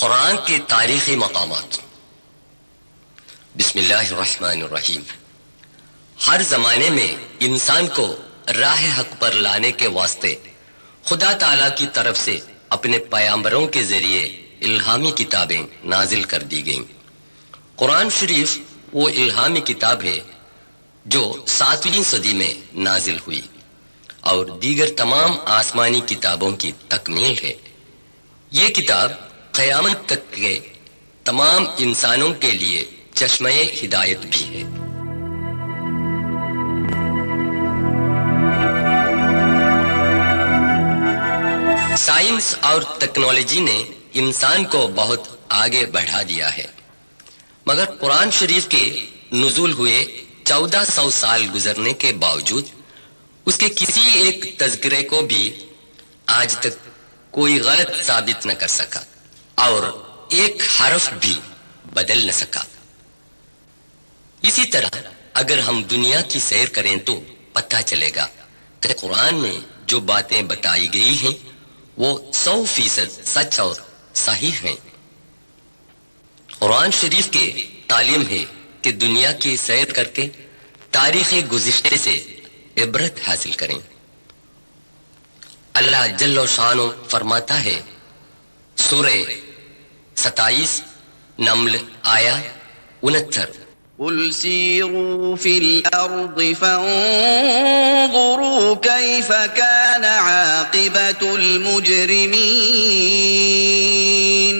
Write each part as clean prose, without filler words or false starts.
قرآن کے تاریخی مقامات۔ بسم اللہ الرحمن الرحیم۔ ہر زمانے میں انسان کو راہ حق پر لانے کے واسطے خدا تعالیٰ کی طرف سے اپنے پیغمبروں کے ذریعے الہامی کتابیں نازل کر دی گئیں۔ قرآن شریف وہ الہامی کتاب ہے جو 7ویں صدی میں نازل ہوئی اور دیگر تمام آسمانی کتابوں کی تکمیل ہے۔ یہ کتاب قیامت تک کے تمام انسانوں کے لیے چشمہ ہدایت بھی ہے۔ سائنس اور ٹیکنالوجی نے انسان کو بہت آگے بڑھا دیا ہے، مگر قرآن شریف کے نزول ہوئے 1400 سال گزرنے کے باوجود اس کے کسی ایک تذکرے کو بھی آج تک کوئی غلط ثابت نہ کر سکا اور ایک حرف بھی بدل نہ سکا۔ اسی طرح اگر ہم دنیا کی سیر کریں تو پتہ چلے گا کہ قرآن میں جو باتیں بتائی گئی ہیں وہ 100% سچ اور صحیح ہیں۔ قرآن شریف کے تعلیم ہے کہ دنیا کی سیر کر کے تاریخ گزشتے سے عبرت حاصل کریں۔ اللہ جل و شان فرماتا ہے، سورہ 27 نمل آیا 69، قل سيروا في الأرض فانظروا كيف كان عاقبة المجرمين۔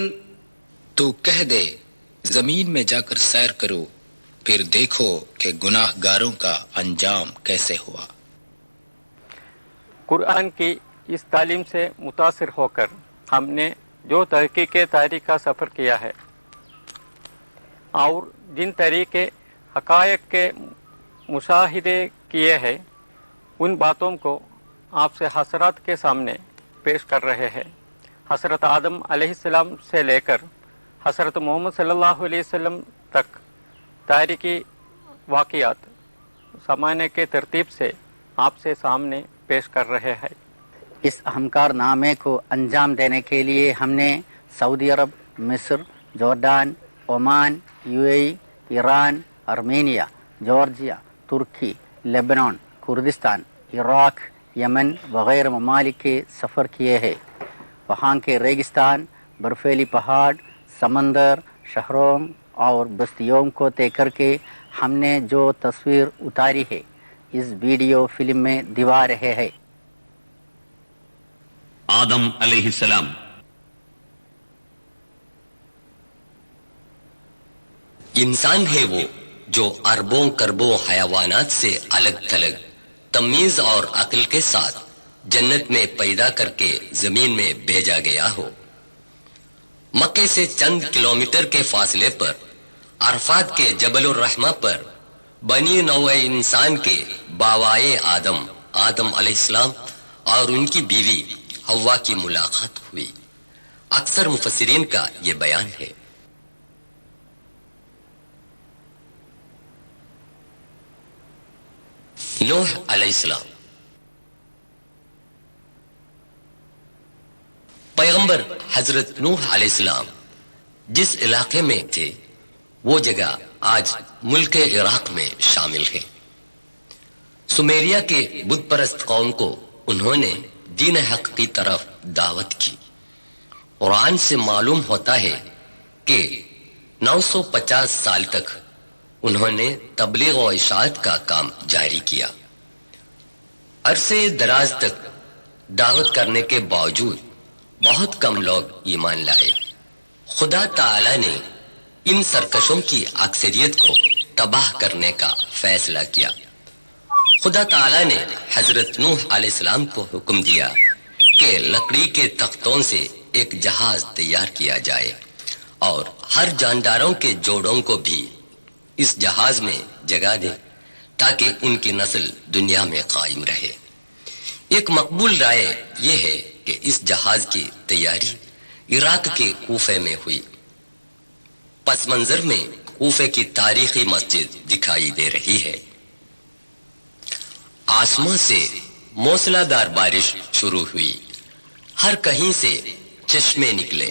تو کہہ دے زمین میں جا کر سیر کرو، پھر دیکھو کہ گناہ گاروں کا انجام کیسے ہوا۔ قرآن کی اس تعلیم سے متاثر ہو کر ہم نے جو تحقیق تاریخ کا سفر کیا ہے اور جن طریقے حقائق کے مشاہدے کیے ہیں، ان باتوں کو آپ سے حضرات کے سامنے پیش کر رہے ہیں۔ حضرت آدم علیہ السلام سے لے کر حضرت محمد صلی اللہ علیہ وسلم تک تاریخی واقعات زمانے کے ترتیب سے آپ سے سامنے پیش کر رہے ہیں۔ اس اہم کارنامے کو انجام دینے کے لیے ہم نے سعودی عرب، مصر، جورڈان، عمان، UAE، ایران، ارمینیا، جارجیا، ترکی، لیبنان، کردستان، عراق، یمن وغیرہ ممالک کے سفر کیے ہیں۔ وہاں کے ریگستان، برفیلی پہاڑ، سمندر، شہروں اور بستیوں کو طے کر کے ہم نے جو تصویر اتاری ہے اس ویڈیو فلم میں دکھا رہے ہیں۔ آدم علیہ السلام۔ انسان ہے وہ جو اربوں کربوں حیوانات سے الگ تھلگ تمیز اور عقل کے ساتھ جنت میں پیدا کر کے زمین میں بھیجا گیا ہو۔ مکے سے چند کلومیٹر کے فاصلے پر عرفات کے جبل الرحمہ پر بنی نوع انسان کے باوائے آدم علیہ السلام اور ان کی بیوی حوا کی ملاقات ہوئی۔ اکثر مفسرین کا یہ بیان ہے۔ نوح علیہ السلام۔ پیغمبر حضرت نوح علیہ السلام جس علاقے میں تھے وہ جگہ آج ملک عراق میں شامل ہے۔ سمیریا کے بت پرست قوم کو انہوں نے دین حق کی طرف دعوت کی۔ قرآن سے معلوم ہوتا ہے کہ 950 سال تک انہوں نے تبلیغ و اشاعت کا کام جاری کیا۔ عرصے دراز تک دعوت کرنے کے باوجود بہت کم لوگ ایمان لائے۔ خدا تعالی نے ان سرکشوں کی اکثریت کو تباہ کرنے کا فیصلہ کیا۔ خدا تعالی نے حضرت نوح علیہ السلام کو حکم دیا کہ لکڑی کے تختوں سے ایک جہاز تیار کیا جائے اور ہر جانداروں کے جوڑوں کو بھی اس جہاز میں جگہ دے تاکہ ان کی نسل دنیا میں قائم رہے۔ ایک مقبول رائے یہ ہے کہ اس جہاز کی تیاری عراق کے کوفے میں ہوئی۔ پس منظر میں کوفے کی تاریخی مسجد دکھائی دے رہی ہے۔ آسمان سے موسلا دار بارش شروع ہوئی، ہر کہیں سے چشمے نکلے،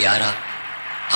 11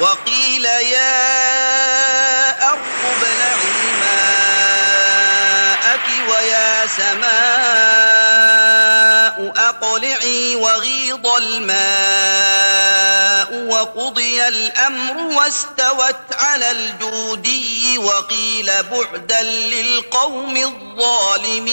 وقيل يا أرض ابلعي ماءك ويا سماء أقلعي وغيض الماء وقضي الأمر واستوت على الجودي وقيل بعدا للقوم الظالمين.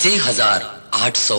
6800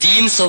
300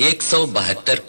172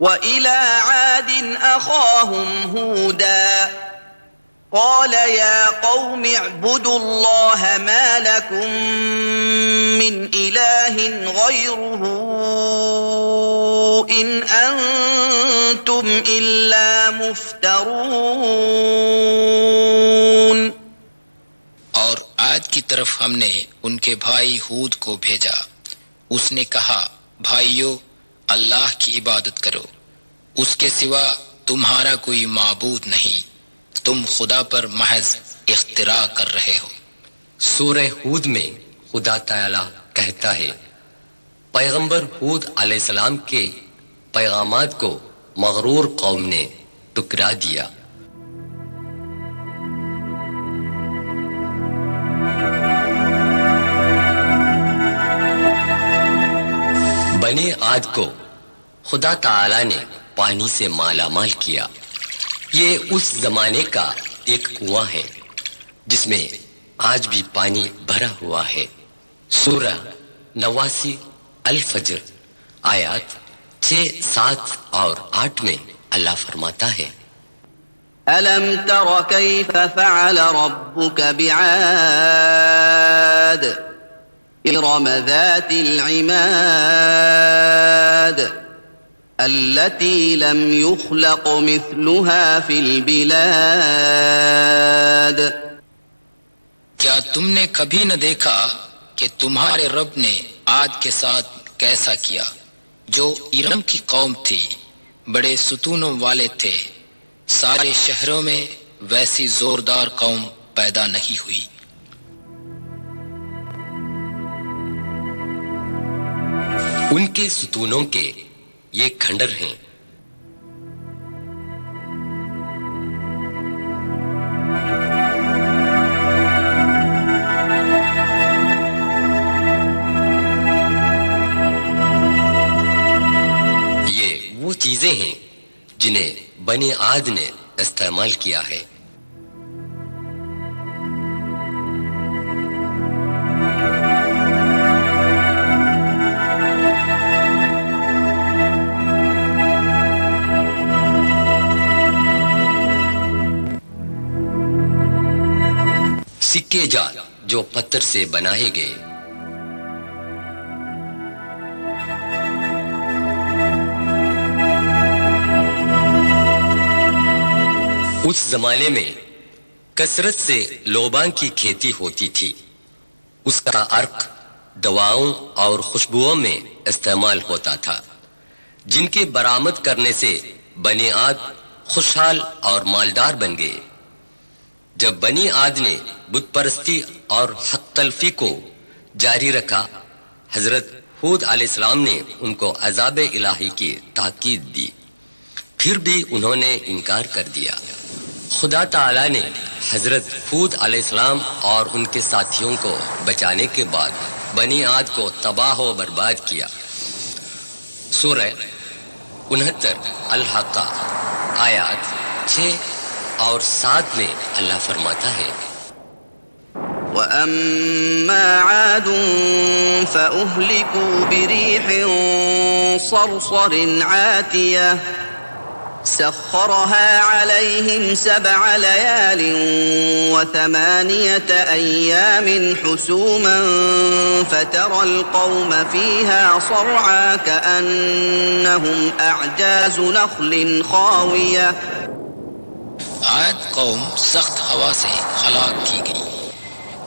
وإلى عاد أخاهم هودا قال يا قوم اعبدوا الله ما لكم من إله غيره إن أنتم إلا مفترون. اور عاد کی طرف ہم نے ان کے بھائی ہود کو بھیجا. اس نے کہا بھائیو اللہ کی عبادت کرو، اس کے سوا تمہارا کوئی معبود نہیں، تم خدا پر محض اختراع کر رہے ہو. سورہ ہود میں خدا تعالی کہتا ہے پیغمبر ہود علیہ السلام کے پیغامات کو مغرور قوم نے ٹکرا دیا. بنی عاد کو خدا تعالی نے پانی سے مالا مال کیا. یہ اس زمانے کا ایک کنواں ہے جس میں آج بھی پانی بھرا ہوا ہے. سورہ 89 الفجر آیات 6, 7 اور 8 میں اللہ فرماتا ہے ألم تر كيف فعل ربك بعاد إرم ذات العماد التي لم يخلق مثلها في البلاد. کیا تم نے کبھی نہ دیکھا کہ تمہارے رب نے عاد کے ساتھ کیسا کیا جو ارم کی قوم تھی، بڑے ستونوں والے تھے، سارے شہروں میں ویسی زوردار قوم پیدا نہیں ہوئی. ان کے ستونوں کے یہ کھنڈر ہیں وہ چیزیں ہیں جنہیں بنی عاد نے استعمال کیا ہے۔ سکے جال جو پتھر سے بنائے گئے، اس زمانے میں کثرت سے لوبان کی کھیتی ہوتی تھی۔ اس کا عرق دواؤں اور خوشبوؤں میں استعمال ہوتا تھا، جن کے برآمد کرنے سے بنی عاد خوشحال اور مالدار بن گئے۔ جب بنی عاد نے بت پرستی اور حق تلفی کو جاری رکھا، حضرت ہود علیہ السلام نے ان کو عذاب الہی کی تاکید دی، پھر بھی انہوں نے انکار کر دیا۔ خدا تعالی نے حضرت ہود علیہ السلام اور ان کے ساتھیوں کو بچانے کے بعد بنی عاد کو تباہ و برباد کیا۔ سورہ 69 الحاقہ آیات 6 اور 7 میں اللہ فرماتا ہے، وَأَمَّا عَادٌ فَأُهْلِكُوا بِرِيحٍ صَرْصَرٍ عَاتِيَةٍ سخرها عليهم 7 ليال و8 أيام حسوما فترى القوم فيها صرعا كأنهم أعجاز نخل خاوية۔ عاد قوم سخت ہوا سے ہلاک کی گئی،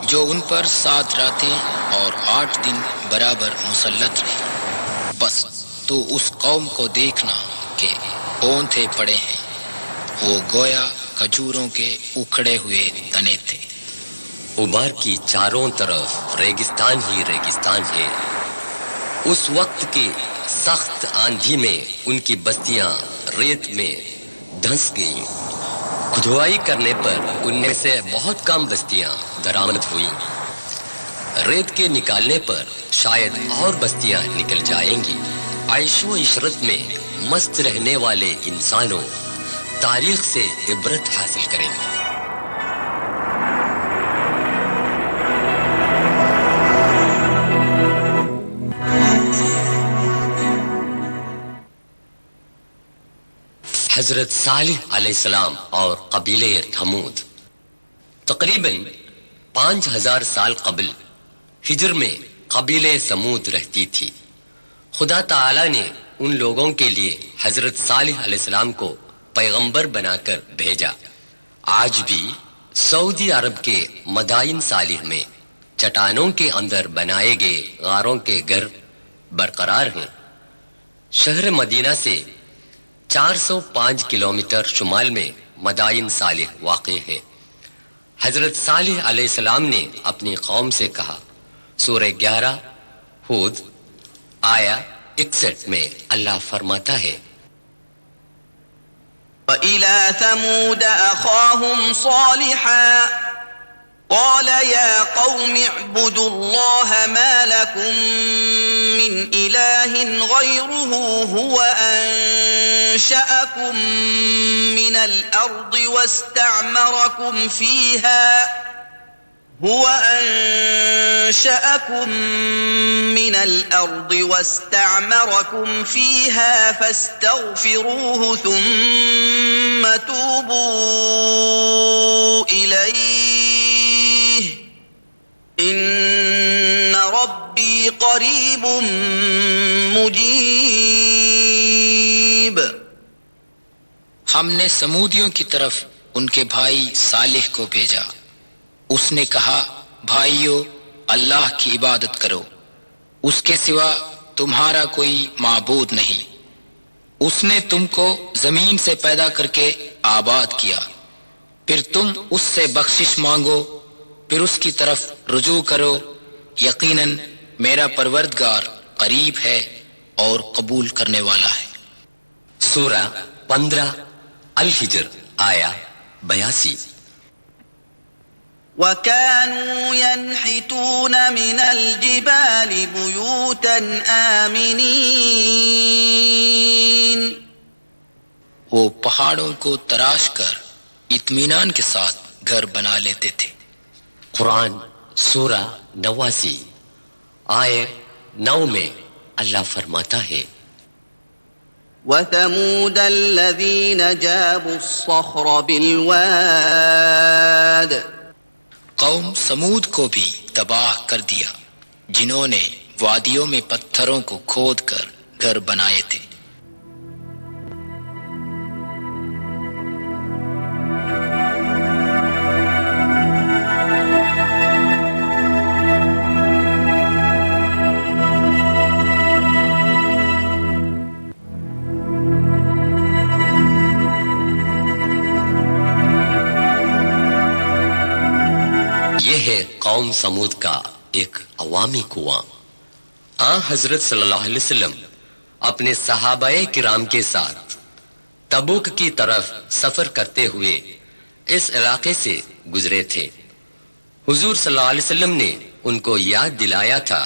جو ان پر 7 راتیں اور 8 دن برابر مسلط رہے۔ بس تو اس قوم کو دیکھنا کہ اونتھے پڑے ہیں، وہ گویا کھجوروں کے اکھڑے ہوئے تنے تھے۔ عمر کی چاروں طرف ریگستان ہی ریگستان ہے۔ اس وقت کی سخت آندھی میں ان کی بستیاں ریت میں دھنس گئیں۔ کھدوائی کرنے پر ان میں سے بہت کم بستیاں درآمد ہوئیں۔ ریت کے نکالنے پر شاید اور بستیاں نکل جائیں گی۔ عیش و عشرت میں مست رہنے والے انسانوں تاریخ سے عبرت حاصل کریں گے۔ حضرت صالح علیہ السلام اور قبیلہ تھمود تقریباً 5000 سال قبل ہجر میں قبیلہ سمود رہتی تھی۔ خدا تعالی نے ان لوگوں کے لیے حضرت صالح علیہ السلام کو پیغمبر بنا کر بھیجا۔ آج بھی سعودی عرب کے مدائن صالح میں چٹانوں کے اندر بنائے گئے غاروں کے گھر برقرار ہیں۔ شہر مدینہ سے 405 کلومیٹر شمال میں مدائن صالح واقع ہے۔ حضرت صالح علیہ السلام نے اپنی قوم سے کہا، سورہ 11 ہود آیا 61 میں اللہ فرماتا ہے، وَإِلَى ثَمُودَ أَخَاهُمْ صَالِحًا قَالَ يَا قَوْمِ اعْبُدُوا اللَّهَ مَا لَكُمْ مِنْ إِلَٰهٍ غَيْرُهُ هُوَ أَنشَأَكُمْ مِنَ الْأَرْضِ وَاسْتَعْمَرَكُمْ فِيهَا فاستغفروه ثم توبوا إليه إن ربي قريب مجيب۔ ہم نے سمودیوں کی طرف ان کے بھائی صالح کو بھیجا۔ اس نے کہا، بھائیو اللہ کی عبادت کرو، اس کے سوا تمہارا کوئی معبود نہیں۔ اس نے تم کو زمین سے پیدا کر کے آباد کیا، پھر تم اس سے بخشش مانگو، پھر اس کی طرف رجوع کرو۔ یقیناً میرا پروردگار قریب ہے اور قبول کرنے والا ہے۔ سورہ 15 الحجر آیا 82۔ وَكَانُوا يَنْحِتُونَ مِنَ الْجِبَالِ بُيُوتًا آمِنِينَ وہ پہاڑوں کو تراش کر اطمینان کے ساتھ گھر بنا لیتے تھے۔ قرآن سورہ 89 آیت 9 میں اللہ فرماتا ہے وثمود الذين جابوا الصخر بالواد قوم سمود کو بھی تباہ کر دیا جنہوں نے وادیوں میں پتھروں کو کھود کر گھر بنائے تھے۔ یہ ہے قوم سمود کا ایک عوامی کنواں۔ آن حضرت صلی اللہ علیہ وسلم اپنے صحابہ کرام کے ساتھ تبوک کی طرف سفر کرتے ہوئے اس علاقے سے گزرے تھے۔ حضور صلی اللہ علیہ وسلم نے ان کو یاد دلایا تھا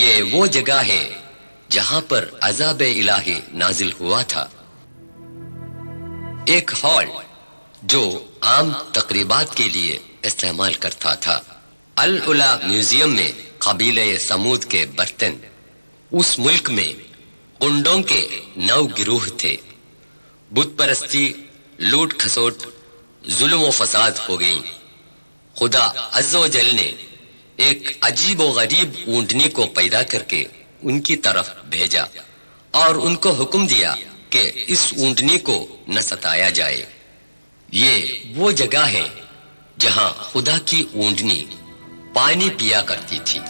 یہ وہ جگہ ہے جہاں پر عذاب الہی نازل ہوا تھا۔ ایک ہال جو عام تقریبات کے لیے استعمال کرتا تھا۔ العلا میوزیم میں قبیلہ سمود کے برتن، اس ملک میں کنڈوں کے 9 گروہ تھے۔ بت پرستی، لوٹ کھسوٹ، ظلم و فساد ہو گئی۔ خدا عز و جل نے ایک عجیب و غریب اونٹنی کو پیدا کر کے ان کی طرف بھیجا اور ان کو حکم دیا کہ اس اونٹنی کو نہ ستایا جائے۔ یہ وہ جگہ ہے جہاں خدا کی اونٹنی پانی پیا کرتی تھی۔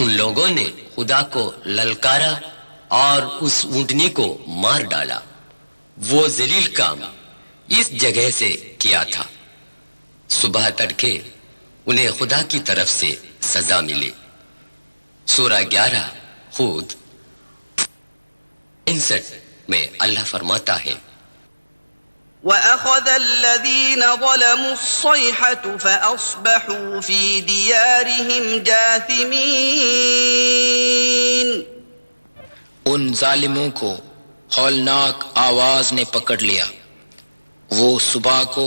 ان لوگوں نے خدا کو للکارا اور اس اونٹنی کو مار ڈالا۔ وہ ذلیل کام اس جگہ سے کیا تھا۔ صبح تڑکے انہیں خدا کی طرف سے سزا ملی۔ سورہ 11 خود 59 میں اللہ فرماتا ہے وَأَخَذَ الَّذِينَ ظَلَمُوا الصَّيْحَةُ فَأَصْبَحُوا فِي دِيَارِهِمْ جَاثِمِينَ۔ ان ظالموں کو ہولناک آواز نے پکڑ لیا، وہ صبح کو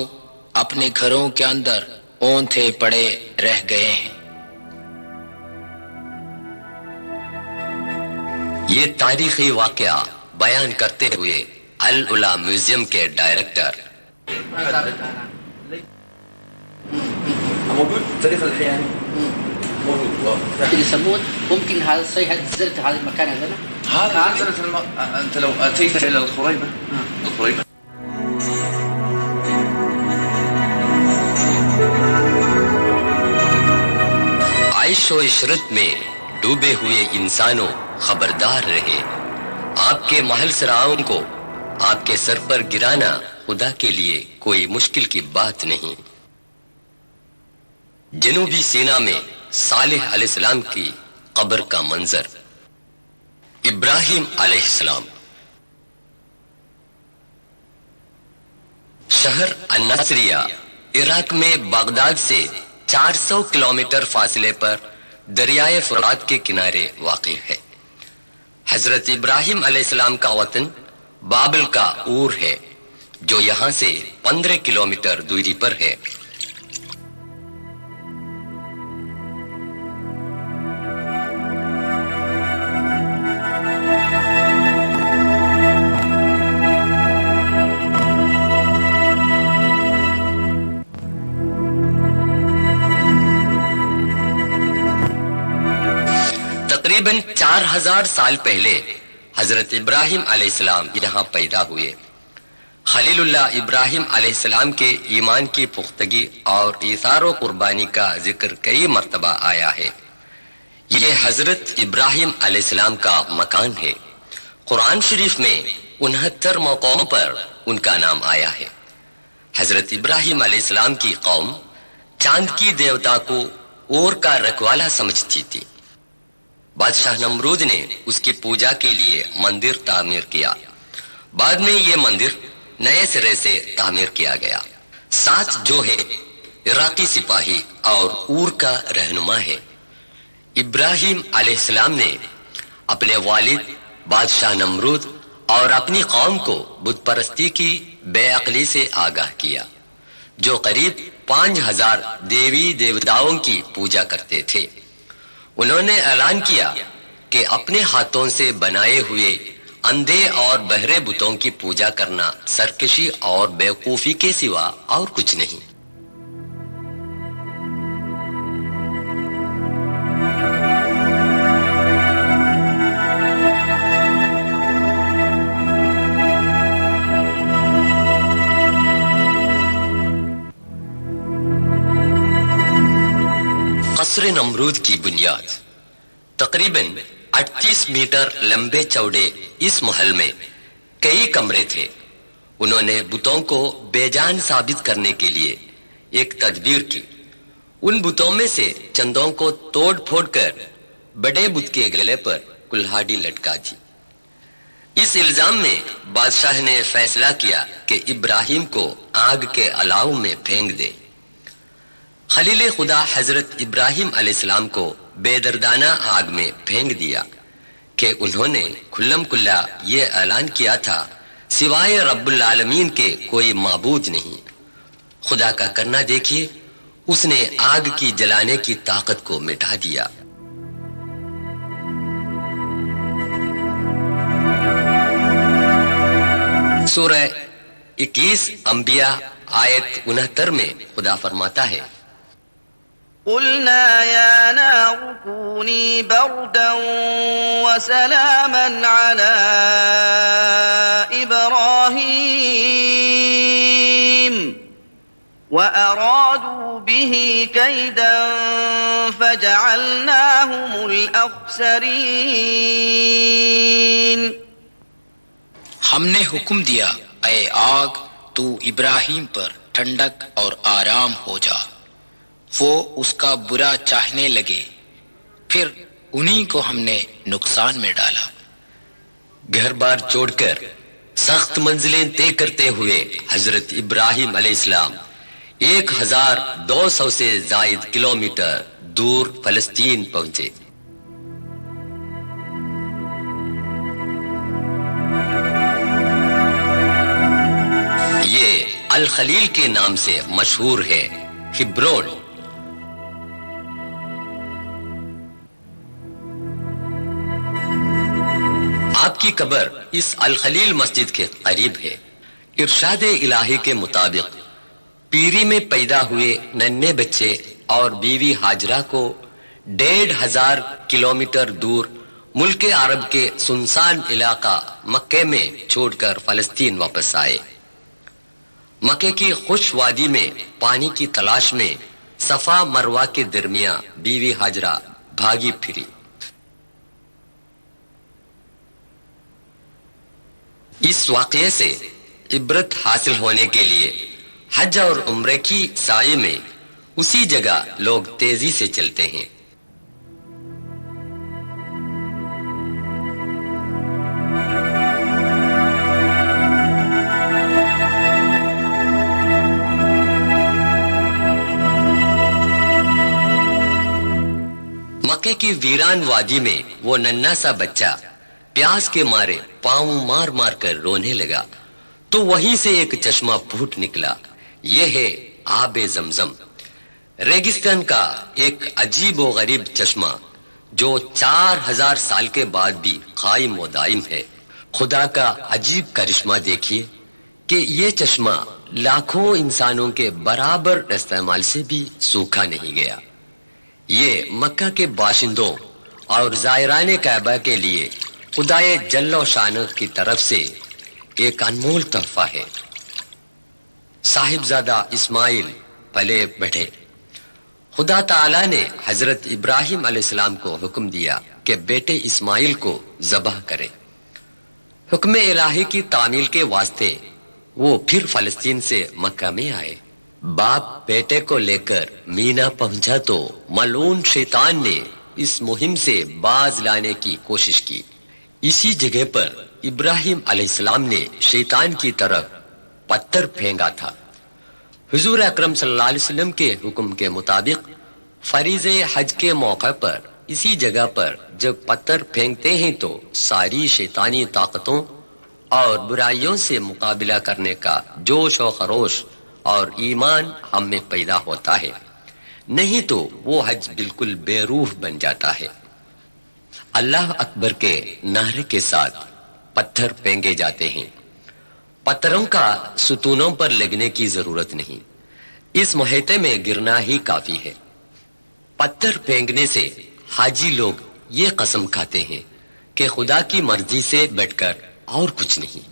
اپنے گھروں کے اندر اونتھے پڑے رہ گئے ہیں۔ یہ تاریخی واقعہ بیان کرتے ہوئے العلا میوزیم کے ڈائریکٹر موجود تاريخ الحيوان موجود في ثمود ممكن هذا الصيحة نزلت هذا المكان عندنا؟ هذا نزلت أنت لو أتيت إلى الخريبة عیش و عشرت میں ڈوبے ہوئے انسانوں خبردار رہے، آپ کے محل سراؤں کو آپ کے سر پر گرانا خدا کے لیے کوئی مشکل کی بات نہیں۔ جنوبی سینا میں صالح علیہ السلام کی قبر کا منظر، ابراہیم علیہ السلام، شہر النصریہ عراق میں بغداد سے 400 کلومیٹر فاصلے پر دریائے فرات کے کنارے واقع ہے۔ حضرت ابراہیم علیہ السلام کا وطن بابل کا اور ہے جو یہاں سے 15 کلومیٹر دوری پر ہے۔ تقریباً 4000 سال پہلے حضرت ابراہیم علیہ السلام یہاں پیدا ہوئے۔ خلیل اللہ ابراہیم علیہ السلام کے ایمان کی پختگی اور ایثار و قربانی کا ذکر کئی مرتبہ آیا ہے۔ یہ حضرت ابراہیم علیہ السلام کا مکان ہے۔ قرآن شریف میں 69 موقعوں پر ان کا نام آیا ہے۔ حضرت ابراہیم علیہ السلام کی قوم چاند کی دیوتا کو اور کا رکھوالا سمجھتی تھی۔ بادشاہ نمرود نے اس کی پوجا کے لیے مندر تعمیر کیا۔ بعد میں یہ مندر نئے سرے سے تعمیر کیا گیا۔ 7 جو ہے عراقی سپاہی اور اور کا رہنما ہے۔ ابراہیم علیہ السلام نے اپنے والد بادشاہ نمرود اور اپنی قوم کو بت پرستی کی بے عقلی سے آگاہ کیا، جو قریب 5000 دیوی دیوتاؤں کی پوجا کرتے تھے۔ انہوں نے اعلان کیا کہ اپنے ہاتھوں سے بنائے ہوئے اندھے اور بہرے بتوں کی پوجا کرنا سرکشی اور بیوقوفی کے سوا اور کچھ نہیں۔ قصر نمرود کی بنیاد تقریباً 38 میٹر لمبے چوڑے اس محل میں کئی کمرے تھے۔ انہوں نے بتوں کو بے جان ثابت کرنے کے لیے ایک تدبیر کی۔ ان بتوں میں سے چندوں کو توڑ پھوڑ کر بڑے بت کے گلے پر کلہاڑی لٹکا دی۔ اس الزام میں بادشاہ نے فیصلہ کیا کہ ابراہیم کو آگ کے الاؤ میں پھینک دے۔ خلیل خدا حضرت ابراہیم علیہ السلام کو بے دردانہ آگ میں پھینک دیا کہ انہوں نے کھلم کھلا یہ اعلان کیا تھا سوائے رب العالمین کے کوئی معبود نہیں۔ خدا کا کرنا دیکھیے، اس نے آگ کی جلانے کی طاقت کو مٹا دیا۔ سورہ 21 انبیاء آیت 69 میں خدا فرماتا ہے، قلنا يا نار كوني بردا وسلاما على إبراهيم وأرادوا به كيدا فجعلناهم الأخسرين۔ ہم نے حکم دیا اے آگ تو ابراہیم پر ٹھنڈک اور آرام ہو جا۔ وہ اس کا برا چاہنے لگے، پھر انہی کو ہم نے نقصان میں ڈالا۔ گھر بار چھوڑ کر سخت منزلیں طے کرتے ہوئے حضرت ابراہیم علیہ السلام 1200 سے زائد کلومیٹر دور فلسطین پہنچے۔ یہ الخلیل کے نام سے مشہور ہے، ہبرون۔ آپ کی قبر اس الخلیل مسجد کے قریب ہے۔ ارشاد الہی کے مطابق پیری میں پیدا ہوئے ننھے بچے اور بیوی ہاجرہ کو 1500 کلومیٹر دور ملک عرب کے سنسان علاقہ مکہ میں چھوڑ کر فلسطین واپس آئے۔ مکہ کی خوش وادی میں پانی کی تلاش میں صفا مروہ کے درمیان بیوی ہاجرہ بھاگی پھری۔ اس واقعے سے عبرت حاصل ہونے کے لیے حج اور عمرے کی سعی میں اسی جگہ لوگ تیزی سے چلتے ہیں۔ مکے کی ویران وادی میں وہ ننھا سا بچہ پیاس کے مارے پاؤں مار مار کر رونے لگا تو وہیں سے ایک چشمہ پھوٹ نکلا۔ یہ ہے آب زمزم، ریگستان کا ایک عجیب و غریب چشمہ جو 4000 سال کے بعد بھی قائم و دائم ہے۔ خدا کا عجیب کرشمہ دیکھیے کہ یہ چشمہ لاکھوں انسانوں کے برابر استعمال سے بھی سوکھا نہیں گیا۔ یہ مکہ کے باشندوں اور زائران کعبہ کے لیے خدائے جل و شانہ کی طرف سے ایک انمول تحفہ ہے۔ صاحبزادہ اسماعیل پلے بڑھے۔ خدا تعالی نے حضرت ابراہیم علیہ السلام کو حکم دیا کہ بیٹے اسماعیل کو ذبح کرے۔ حکم الہی کی تعمیل کے واسطے وہ پھر فلسطین سے مکہ میں آئے۔ باپ بیٹے کو لے کر مینا پہنچا تو ملعون شیطان نے اس مہم سے باز لانے کی کوشش کی۔ اسی جگہ پر ابراہیم علیہ السلام نے شیطان کی طرف پتھر پھینکا تھا۔ حضور اکرم صلی اللہ علیہ وسلم کے حکم کے مطابق فریضہ حج کے موقع پر اسی جگہ پر جب پتھر پھینکتے ہیں تو ساری شیطانی طاقتوں اور برائیوں سے مقابلہ کرنے کا جوش و خروش اور ایمان ہم میں پیدا ہوتا ہے، نہیں تو وہ حج بالکل بے روح بن جاتا ہے۔ اللہ اکبر کے نعرے کے ساتھ پتھر پھینکے جاتے ہیں۔ پتھروں کا ستونوں پر لگنے کی ضرورت نہیں، اس محیطے میں گرنا ہی کافی ہے۔ پتھر پھینکنے سے حاجی لوگ یہ قسم کھاتے ہیں کہ خدا کی مرضی سے بڑھ کر اور کچھ نہیں۔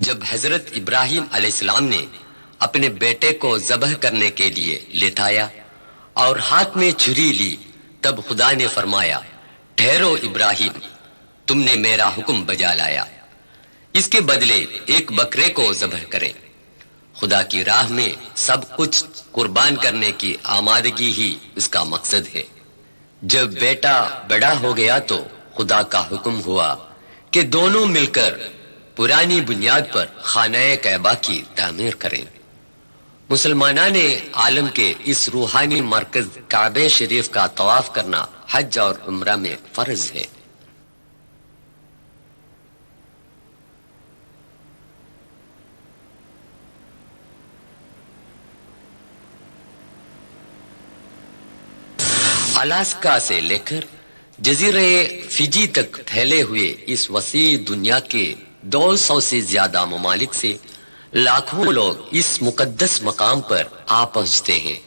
جب حضرت ابراہیم علیہ السلام نے اپنے بیٹے کو ذبح کرنے کے لیے لٹایا اور ہاتھ میں چھری لی، تب خدا نے فرمایا، ٹھہرو ابراہیم، تم نے میرا حکم بجا لایا، اس کے بدلے ایک بکرے کو ذبح کریں۔ خدا کی راہ میں سب کچھ قربان کرنے کی آمادگی ہی اس کا مقصد ہے۔ جب بیٹا بڑا ہو گیا تو خدا کا حکم ہوا کہ دونوں مل کر پرانی بنیاد پر خانہ کعبہ کی تعمیر کریں۔ مسلمانان عالم کے اس روحانی مرکز کعبہ شریف کا طواف کرنا حج اور عمرہ میں فرض ہے۔ الاسکا سے لے کر جزیرے فجی تک پھیلے ہوئے اس وسیع دنیا کے 200 سے زیادہ ممالک سے لاکھوں لوگ اس مقدس مقام پر آ پہنچتے ہیں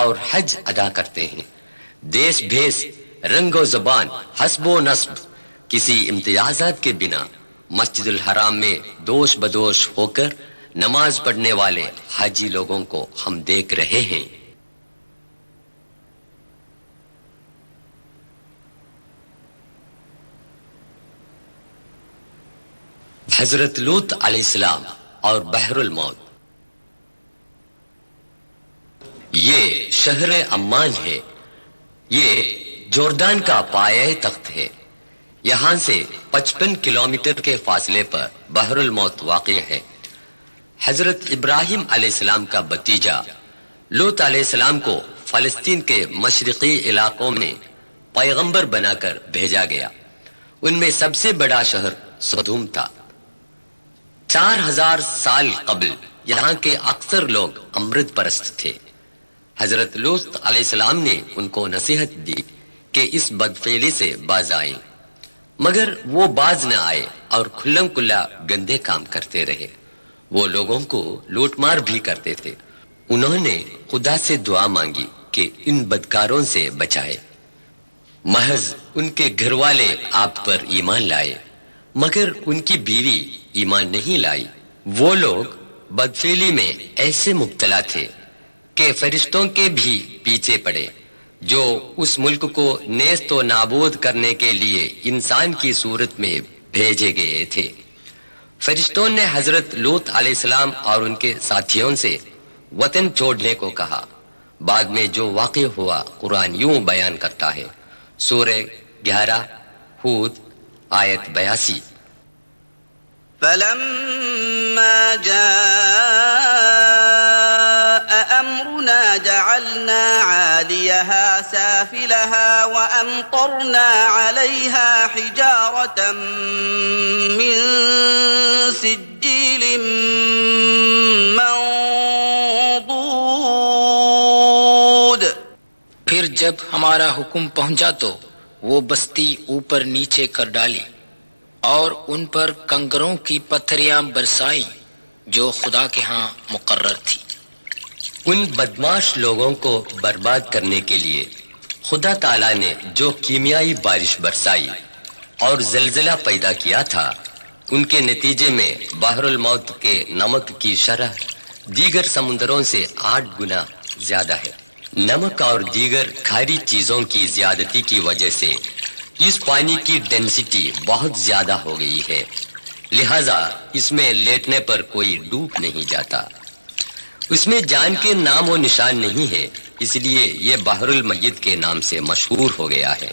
اور حج ادا کرتے ہیں۔ دیس بھیس، رنگ و زبان، حسب و نسب، کسی امتیازات کے بنا مسجد الحرام میں دوش بدوش ہو کر نماز پڑھنے والے حاجی لوگوں کو ہم دیکھ رہے ہیں۔ حضرت لوط علیہ السلام اور بحر الموت، یہ شہر عمان ہے، یہ جوردان کا پایہ تخت ہے۔ یہاں سے 55 کلومیٹر کے فاصلے پر بحر الموت واقع ہے۔ حضرت ابراہیم علیہ السلام کا بھتیجا لوط علیہ السلام کو فلسطین کے مشرقی علاقوں میں پیغمبر بنا کر بھیجا گیا۔ ان میں سب سے بڑا شہر سدوم تھا۔ 4000 سال قبل یہاں کے اکثر لوگ امرت پرست تھے۔ حضرت لوط علیہ السلام نے ان کو نصیحت دی کہ اس بدفعلی سے باز آئیں، مگر وہ باز نہ آئے اور کھلم کھلا گندے کام کرتے رہے۔ وہ لوگوں کو لوٹ مار بھی کرتے تھے۔ انہوں نے خدا سے دعا مانگی کہ ان بدکاروں سے بچائے۔ محض ان کے گھر والے آپ پر ایمان لائے، مگر ان کی بیوی ایمان نہیں لائی۔ وہ لوگ بدفعلی میں ایسے مبتلا تھے کہ فرشتوں کے بھی پیچھے پڑے، جو اس ملک کو نیست و نابود کرنے کے لیے انسان کی صورت میں بھیجے گئے تھے۔ فرشتوں نے حضرت لوط علیہ السلام اور ان کے ساتھیوں سے وطن چھوڑنے کو کہا۔ بعد میں جو واقع ہوا قرآن یوں بیان کرتا ہے، سورہ 11 ہود آیت 82۔ فلما جاء أمرنا جعلنا عاليها سافلها وأمطرنا عليها حجارة من سجيل منضود۔ پھر جب ہمارا حکم پہنچا تو وہ بستی اوپر نیچے کر ڈالی اور ان پر کنگروں کی پتھریاں برسائیں جو خدا کے ہاں مقرر تھی۔ ان بدماش لوگوں کو برباد کرنے کے لیے خدا تعالیٰ نے جو کیمیائی بارش برسائی اور زلزلہ پیدا کیا تھا، ان کے نتیجے میں بحر الموت کے نمک کی شرح دیگر سمندروں سے 8 گنا زیادہ ہے۔ نمک اور دیگر کھاری چیزوں کی زیادتی کی وجہ سے اس پانی کی ڈینسٹی بہت زیادہ ہو گئی ہے، لہذا اس میں لیٹنے پر کوئی ڈوب نہیں جاتا۔ اس میں جان کے نام و نشان نہیں ہے، اس لیے یہ بحر المیت کے نام سے مشہور ہو گیا ہے۔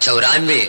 94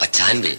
95।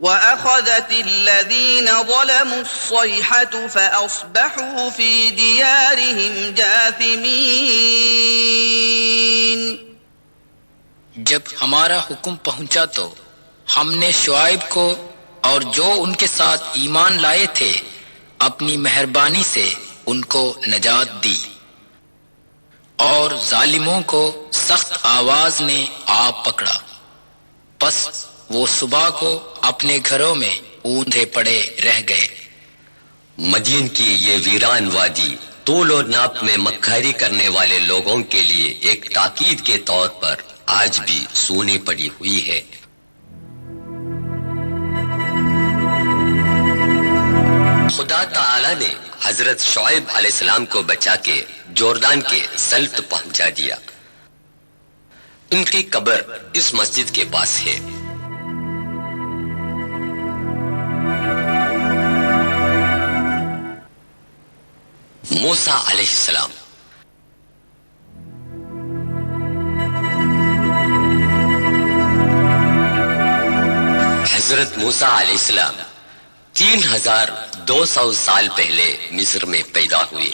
وأخذت الذين ظلموا الصيحة فأصبحوا في ديارهم جاثمين. جب ہمارا حکم پہنچا تو ہم نے شعیب کو اور جو ان کے ساتھ ایمان لائے تھے اپنی مہربانی سے ان کو نجات دی، اور ظالموں کو سخت آواز نے آ پکڑا، پس وہ صبح کو اپنے گھروں میں اوندھے پڑے رہ گئے. مدین کی یہ ویران وادی طول و ناپ میں مکاری کرنے والے لوگوں کے لیے ایک تاکید کے طور پر آج بھی سونی پڑی ہوئی ہے. خدا تعالی نے حضرت شعیب علیہ السلام کو بچا کے جوردان کے سلط پہنچا دیا. ان کی قبر اس مسجد کے پاس ہے. موسیٰ علیہ السلام. حضرت موسیٰ علیہ السلام 3200 سال پہلے مصر میں پیدا ہوئے.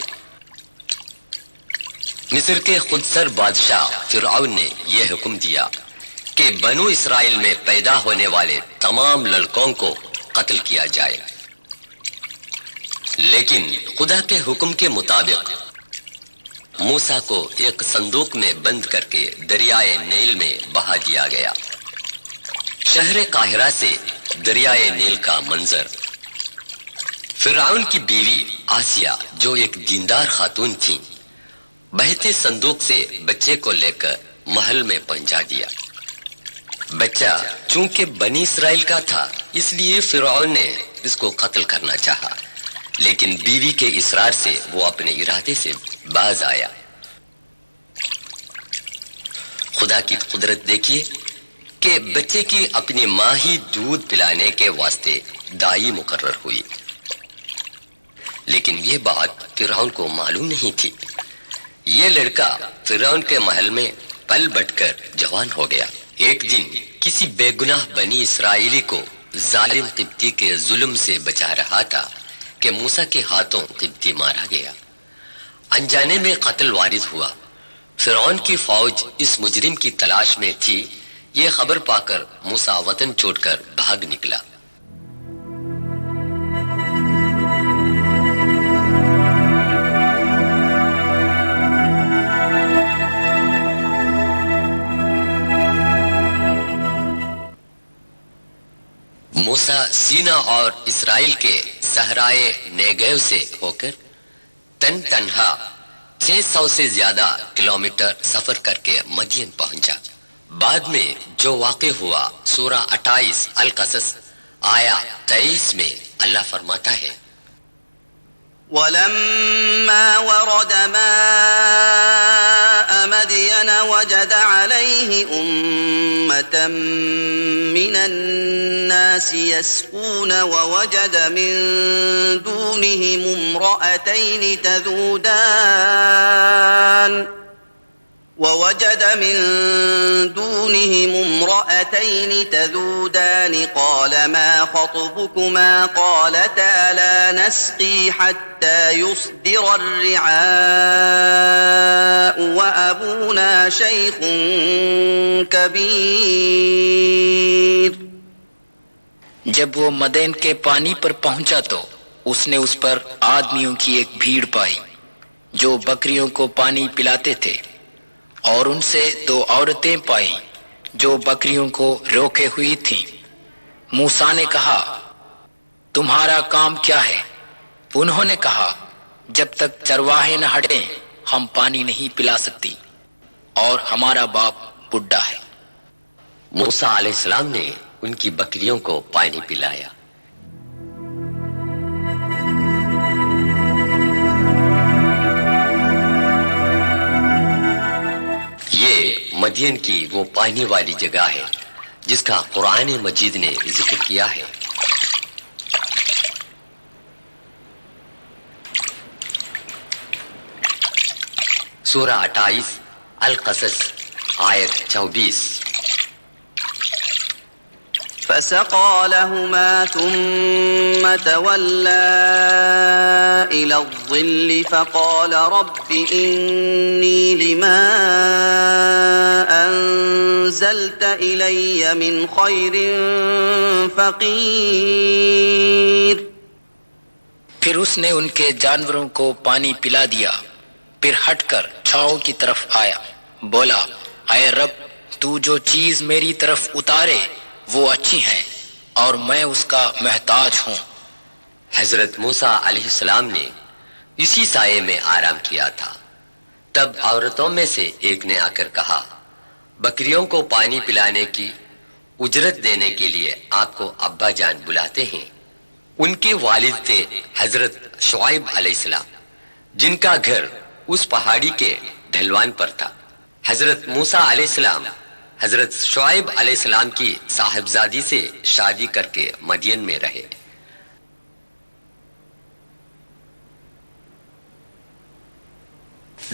مصر کے خودسر بادشاہ فرعون نے یہ حکم دیا کہ بنو اسرائیل میں پیدا ہونے والے تمام لڑکوں کو قتل کیا جائے، لیکن خدا کے حکم کے مطابق موسیٰ کو ایک صندوق میں بند کر کے دریائے نیل میں بہا دیا گیا. شہر قاہرہ سے دریائے نیل کا منظر. فرعون کی بیوی آسیہ جو ایک دیندار خاتون تھی، بہتے صندوق سے بچے کو لے کر محل میں پہنچا دیا. بچہ چونکہ بنی اسرائیل کا تھا اس لیے فرعون نے اس کو قتل کرنا چاہا، لیکن بیوی کے اصرار سے وہ اپنے ارادے سے باز آیا. خدا کی قدرت دیکھیے کہ بچے کی اپنی ماں ہی دودھ پلانے کے واسطے دائی مقرر ہوئی، لیکن یہ بات فرعون کو معلوم نہیں تھی. یہ لڑکا فرعون کے محل میں پل بٹ کر جوان ہو گیا. ایک دن کسی بے گناہ بنی اسرائیلی کو ظالم قبطی کے ظلم سے بچا رہا تھا کہ موسیٰ کے ہاتھوں قبطی مارا گیا. انجانے میں قتل وارد ہوا. فرعون کی فوج اس مجرم کی تلاش میں تھی. یہ خبر پا کر موسیٰ وطن چھوڑ کر بھاگ نکلا. موسیٰ سینا اور اسرائیل کے صحرائے نیگیو سے ہو کر تنہا 600 سے زیادہ کلومیٹر سفر کر کے مدین پہنچا. بعد میں جو واقع ہوا سورہ 28 القصص آیا 23 میں اللہ فرماتا ہے: ولما ورد ماء مدين وجد عليه أمة من الناس يسقون ووجد من دونهم امرأتين تذودان قال ما خطبكما قالتا لا نسقي حتى يصدر الرعاء وأبونا شيخ كبير. جب وہ مدین کے پانی پر پہنچا تو اس نے اس پر آدمیوں کی ایک بھیڑ پائی جو بکریوں کو پانی پلاتے تھے، اور ان سے 2 عورتیں پائیں جو بکریوں کو روکے ہوئی تھیں. موسیٰ نے کہا تمہارا کام کیا ہے؟ انہوں نے کہا جب تک چرواہے نہ ہٹیں ہم پانی نہیں پلا سکتی اور ہمارا باپ بڈھا ہے. موسیٰ علیہ السلام نے ان کی بکریوں کو پانی پلایا. یہ مدین کی وہ پانی والی جگہ ہے جس کا قرآن مجید نے ذکر کیا ہے. سورہ 28 القصص آیت 24. فسقى لهما ثم تولى إلى الظل فقال رب إني لما أنزلت إلي من خير فقير. پھر اس نے ان کے جانوروں کو پانی پلا دیا، پھر ہٹ کر چھاؤں کی طرف آیا، بولا اے رب تو جو چیز میری طرف اتارے وہ اچھی ہیں اور میں اس کا محتاج ہوں. حضرت موسیٰ علیہ السلام نے اسی سائے میں آرام کیا تھا. تب عورتوں میں سے ایک نے آ کر کہا بکریوں کو پانی پلانے کی اجرت دینے کے لیے آپ کو ابا جان بلاتے ہیں. ان کے والد تھے حضرت شعیب علیہ السلام جن کا گھر اس پہاڑی کے ڈھلوان پر تھا. حضرت موسیٰ علیہ السلام حضرت شعیب علیہ السلام کی صاحبزادی سے شادی کر کے مدین میں رہے.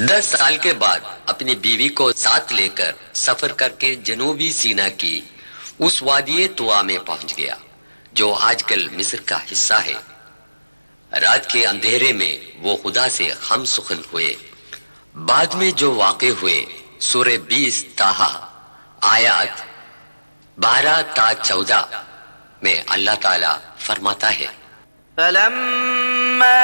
دس سال کے بعد اپنی بیوی کو ساتھ لے کر سفر کر کے جنوبی سینا کی اس وادی طوا میں پہنچ گیا جو آج کل مصر کا حصہ ہے. رات کے اندھیرے میں وہ خدا سے ہم سخن ہوئے. بعد میں جو واقع ہوئے سورہ 20 طٰہٰ آیات 12 تا 14 میں اللہ تعالی فرماتا ہے فلما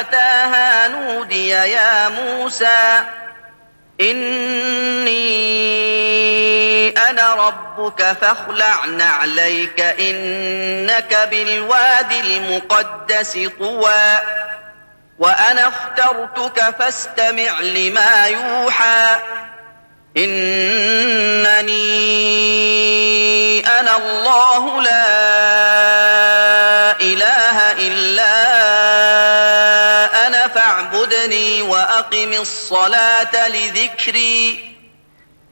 أتاها نودي يا موسى إني أنا ربك فاخلع نعليك إنك بالواد المقدس طوى وأنا اخترتك فاستمع لما يوحى إنني أنا الله لا إله إلا أنا فاعبدني وأقم الصلاة لذكري.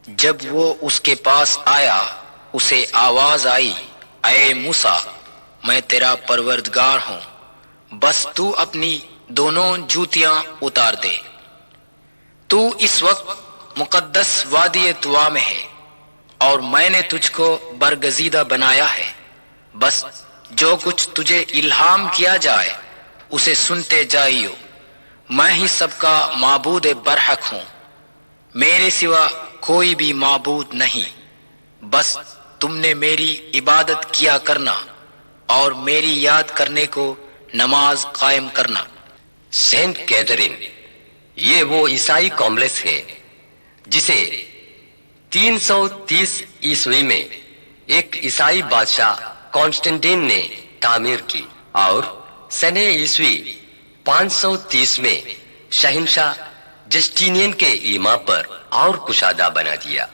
جب وہ اس کے پاس آیا اسے آواز آئی اے موسیٰ میں تیرا پروردگار ہوں، بس تو اپنی دونوں جوتیاں اتار دے. تو اس وقت مقدس وادی طوا میں ہے اور میں نے تجھ کو برگزیدہ بنایا ہے، بس جو کچھ تجھے الہام کیا جائے اسے سنتے جائیو. میں ہی سب کا معبود برحق ہوں، میرے سوا کوئی بھی معبود نہیں، بس تم نے میری عبادت کیا کرنا اور میری یاد کرنے کو نماز قائم کرنا. سینٹ کیتھرین یہ وہ عیسائی کامپلیکس ہے جسے 330 عیسوی میں ایک عیسائی بادشاہ کانسٹنٹین نے تعمیر کی اور سنہ عیسوی 530 میں شہنشاہ جسٹینین کے ایما پر اور کشادہ بنا دیا.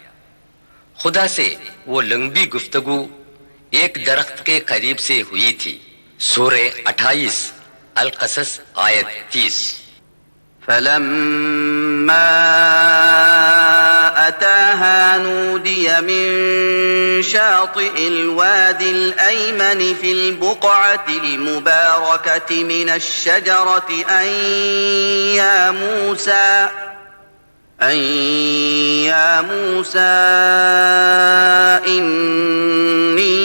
خدا سے وہ لمبی گفتگو ایک درخت کے قریب سے ہوئی تھی. سورہ 28 القصص آیت 30. فلما أتاها نودي من شاطئ الوادي الأيمن في البقعة المباركة من الشجرة أن يا موسى إني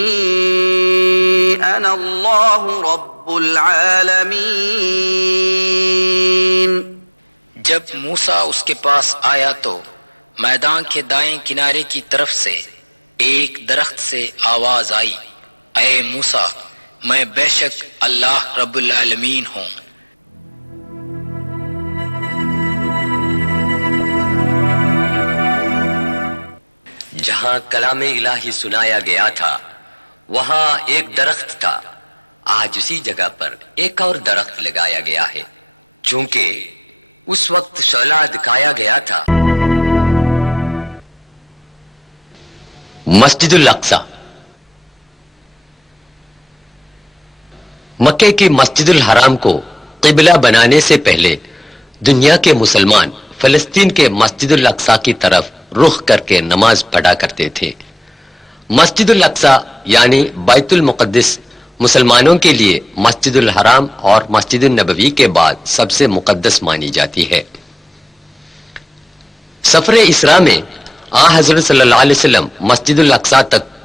أنا الله رب العالمين. جب موسیٰ اس کے پاس آیا تو میدان کے دائیں کنارے کی طرف سے ایک درخت سے آواز آئی اے موسیٰ میں بے شک اللہ رب العالمین ہوں. جہاں کلام الہی سنایا گیا تھا وہاں ایک درخت تھا. آج اسی جگہ پر ایک اور درخت لگایا گیا ہے. چونکہ اس وقت شعلہ دکھایا گیا تھا. مسجد الاقصی مکے کی مسجد الحرام کو قبلہ بنانے سے پہلے دنیا کے مسلمان فلسطین کے مسجد الاقصی کی طرف رخ کر کے نماز پڑھا کرتے تھے. مسجد الاقصی یعنی بیت المقدس مسلمانوں کے لیے مسجد الحرام اور مسجد النبوی کے بعد سب سے مقدس مانی جاتی ہے. سفر اسراء میں حضرت صلی اللہ علیہ وسلم مسجد الاقصی تک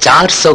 400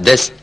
10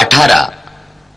18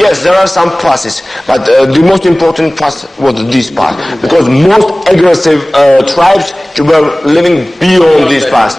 Yes, there are some passes, but the most important pass was this pass, because most aggressive tribes were living beyond this pass.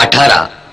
18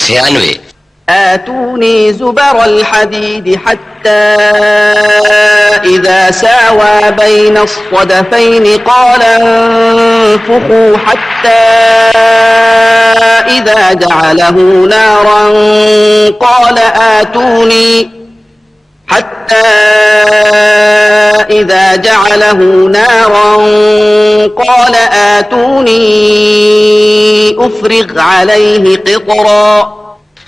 96, آتوني زبر الحديد حتى إذا ساوى بين الصدفين قال انفخوا حتى إذا جعله نارا قال آتوني أفرغ عليه قطرا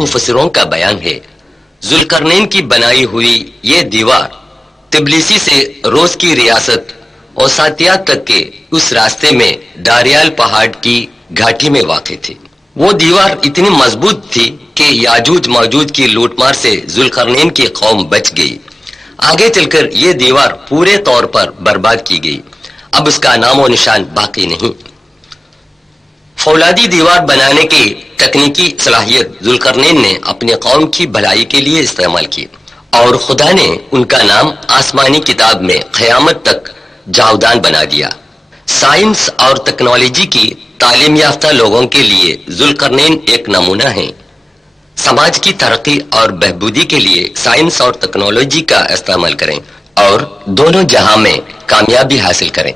مفسروں کا بیان ہے ذوالقرنین کی بنائی ہوئی یہ دیوار تبلیسی سے روس کی ریاست اوساتیا تک کے اس راستے میں داریال پہاڑ کی گھاٹی میں واقع تھی. وہ دیوار اتنی مضبوط تھی کہ یاجوج موجود کی لوٹ مار سے ذوالقرنین کی قوم بچ گئی. آگے چل کر یہ دیوار پورے طور پر برباد کی گئی. اب اس کا نام و نشان باقی نہیں. فولادی دیوار بنانے کی تکنیکی صلاحیت ذوالقرنین نے اپنی قوم کی بھلائی کے لیے استعمال کی اور خدا نے ان کا نام آسمانی کتاب میں قیامت تک جاودان بنا دیا. سائنس اور ٹیکنالوجی کی تعلیم یافتہ لوگوں کے لیے ذوالقرنین ایک نمونہ ہے. سماج کی ترقی اور بہبودی کے لیے سائنس اور ٹیکنالوجی کا استعمال کریں اور دونوں جہاں میں کامیابی حاصل کریں.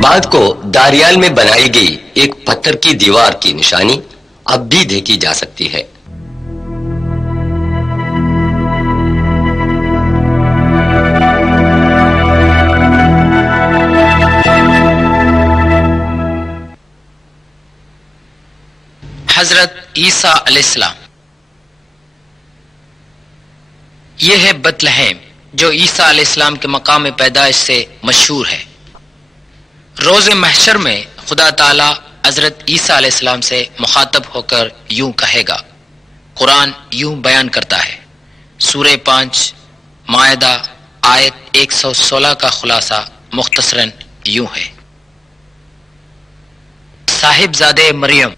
بعد کو داریال میں بنائی گئی ایک پتھر کی دیوار کی نشانی اب بھی دیکھی جا سکتی ہے. حضرت عیسیٰ علیہ السلام. یہ ہے بیتلہیم جو عیسیٰ علیہ السلام کے مقام پیدائش سے مشہور ہے. روز محشر میں خدا تعالیٰ حضرت عیسیٰ علیہ السلام سے مخاطب ہو کر یوں کہے گا. قرآن یوں بیان کرتا ہے. سورہ 5 مائدہ آیت 116 کا خلاصہ مختصراً یوں ہے. صاحبزادے مریم،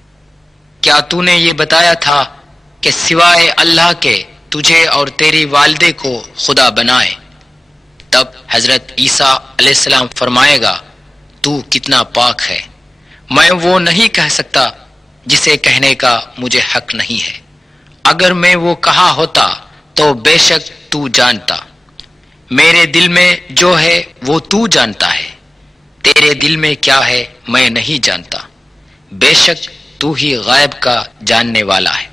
کیا تو نے یہ بتایا تھا کہ سوائے اللہ کے تجھے اور تیری والدے کو خدا بنائے؟ تب حضرت عیسیٰ علیہ السلام فرمائے گا تو کتنا پاک ہے، میں وہ نہیں کہہ سکتا جسے کہنے کا مجھے حق نہیں ہے. اگر میں وہ کہا ہوتا تو بے شک تو جانتا. میرے دل میں جو ہے وہ تو جانتا ہے، تیرے دل میں کیا ہے میں نہیں جانتا. بے شک تو ہی غیب کا جاننے والا ہے.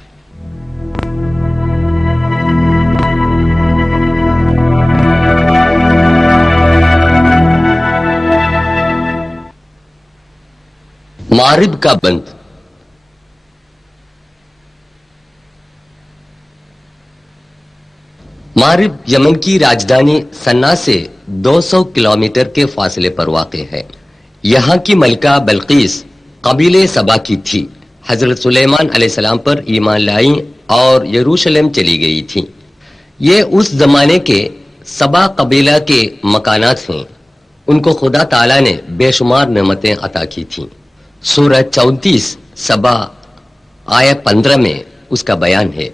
مارب کا بند. مارب یمن کی راجدھانی سنا سے 200 کلومیٹر کے فاصلے پر واقع ہے. یہاں کی ملکہ بلقیس قبیلے سبا کی تھی. حضرت سلیمان علیہ السلام پر ایمان لائیں اور یروشلم چلی گئی تھی. یہ اس زمانے کے سبا قبیلہ کے مکانات ہیں. ان کو خدا تعالیٰ نے بے شمار نعمتیں عطا کی تھیں. سورہ 34 سبا آیت 15 میں اس کا بیان ہے.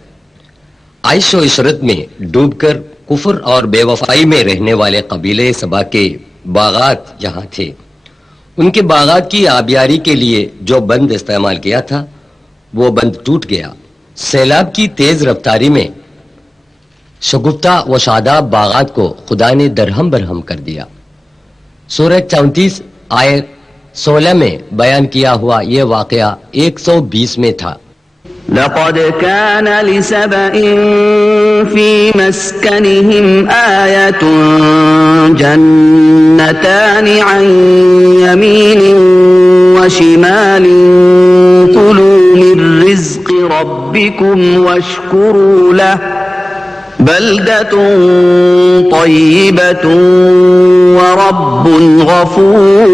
عیش و عشرت میں ڈوب کر کفر اور بے وفائی میں رہنے والے قبیلے سبا کے باغات یہاں تھے. ان کے باغات کی آبیاری کے لیے جو بند استعمال کیا تھا وہ بند ٹوٹ گیا. سیلاب کی تیز رفتاری میں شگفتہ و شاداب باغات کو خدا نے درہم برہم کر دیا. سورہ 34 آیت 16 میں بیان کیا ہوا یہ واقعہ 120 میں تھا. لقد كان لسبإ في مسكنهم آية جنتان عن يمين وشمال كلوا من رزق ربكم واشكروا له بلدة طيبة ورب غفور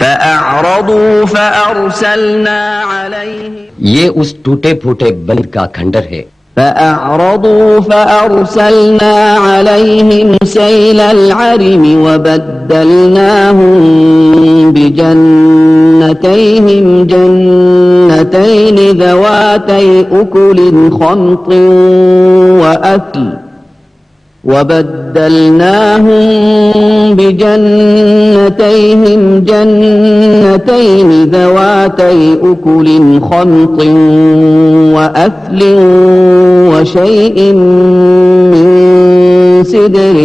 فأعرضوا فأرسلنا عليهم. یہ اس ٹوٹے پھوٹے بند کا کھنڈر ہے. فأعرضوا فأرسلنا عليهم سيل العرم وبدلناهم بجنتيهم جنتين ذواتي أكل خمط وأثل وبدلناهم بجنتيهم جنتين ذواتي أكل خمط وأثل وشيء من سدر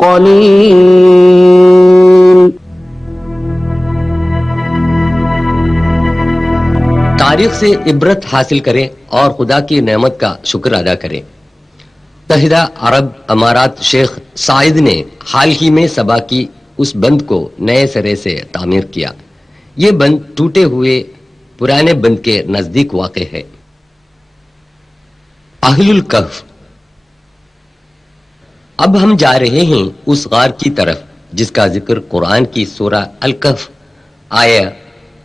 قليل. تاریخ سے عبرت حاصل کریں اور خدا کی نعمت کا شکر ادا کریں۔ متحدہ عرب امارات شیخ سعید نے حال ہی میں صبا کی اس بند کو نئے سرے سے تعمیر کیا۔ یہ بند ٹوٹے ہوئے پرانے بند کے نزدیک واقع ہے۔ اہل الکہف۔ اب ہم جا رہے ہیں اس غار کی طرف جس کا ذکر قرآن کی سورہ الکہف آیہ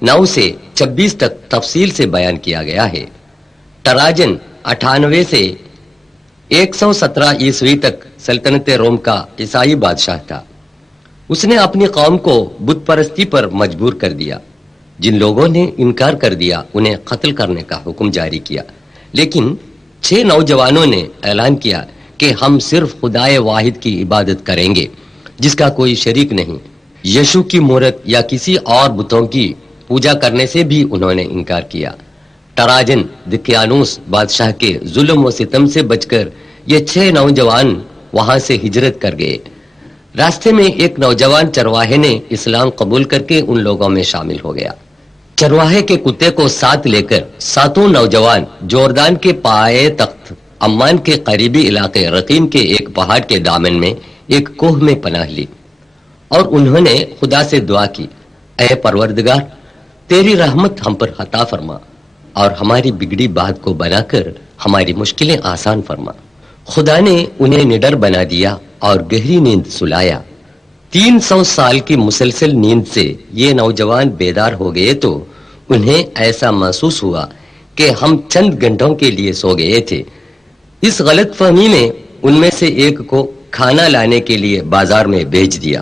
9 سے 26 تک تفصیل سے بیان کیا گیا ہے۔ ٹراجن 98 سے 117 عیسوی تک سلطنت روم کا عیسائی بادشاہ تھا۔ اس نے اپنی قوم کو بت پرستی پر مجبور کر دیا۔ جن لوگوں نے انکار کر دیا انہیں قتل کرنے کا حکم جاری کیا، لیکن 6 نوجوانوں نے اعلان کیا کہ ہم صرف خدائے واحد کی عبادت کریں گے جس کا کوئی شریک نہیں۔ یشو کی مورت یا کسی اور بتوں کی پوجا کرنے سے بھی انہوں نے انکار کیا۔ ٹراجن دقیانوس بادشاہ کے ظلم و ستم سے بچ کر یہ 6 نوجوان وہاں سے ہجرت کر گئے۔ راستے میں ایک نوجوان چرواہے نے اسلام قبول کر کے ان لوگوں میں شامل ہو گیا۔ چرواہے کے کتے کو ساتھ لے کر 7 نوجوان جوردان کے پائے تخت عمان کے قریبی علاقے رقیم کے ایک پہاڑ کے دامن میں ایک کوہ میں پناہ لی اور انہوں نے خدا سے دعا کی، اے پروردگار، تیری رحمت ہم پر عطا فرما اور ہماری بگڑی بات کو بنا کر ہماری مشکلیں آسان فرما۔ خدا نے انہیں نڈر بنا دیا اور گہری نیند سلایا۔ 300 سال کی مسلسل نیند سے یہ نوجوان بیدار ہو گئے تو انہیں ایسا محسوس ہوا کہ ہم چند گھنٹوں کے لیے سو گئے تھے۔ اس غلط فہمی نے ان میں سے ایک کو کھانا لانے کے لیے بازار میں بھیج دیا۔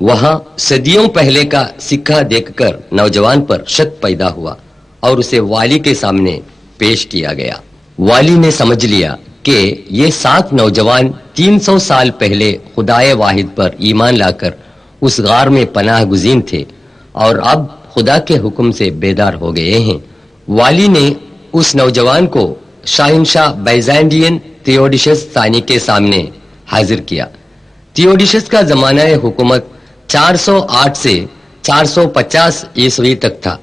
وہاں صدیوں پہلے کا سکہ دیکھ کر نوجوان پر شک پیدا ہوا اور اسے والی کے سامنے پیش کیا گیا۔ والی نے سمجھ لیا کہ یہ 7 نوجوان 300 سال پہلے خدائے واحد پر ایمان لا کر اس غار میں پناہ گزین تھے اور اب خدا کے حکم سے بیدار ہو گئے ہیں۔ والی نے اس نوجوان کو شاہنشاہ بیزینٹین تھیوڈیشس ثانی کے سامنے حاضر کیا۔ تھیوڈیشس کا زمانہ حکومت 408 سے 450 عیسوی تک تھا۔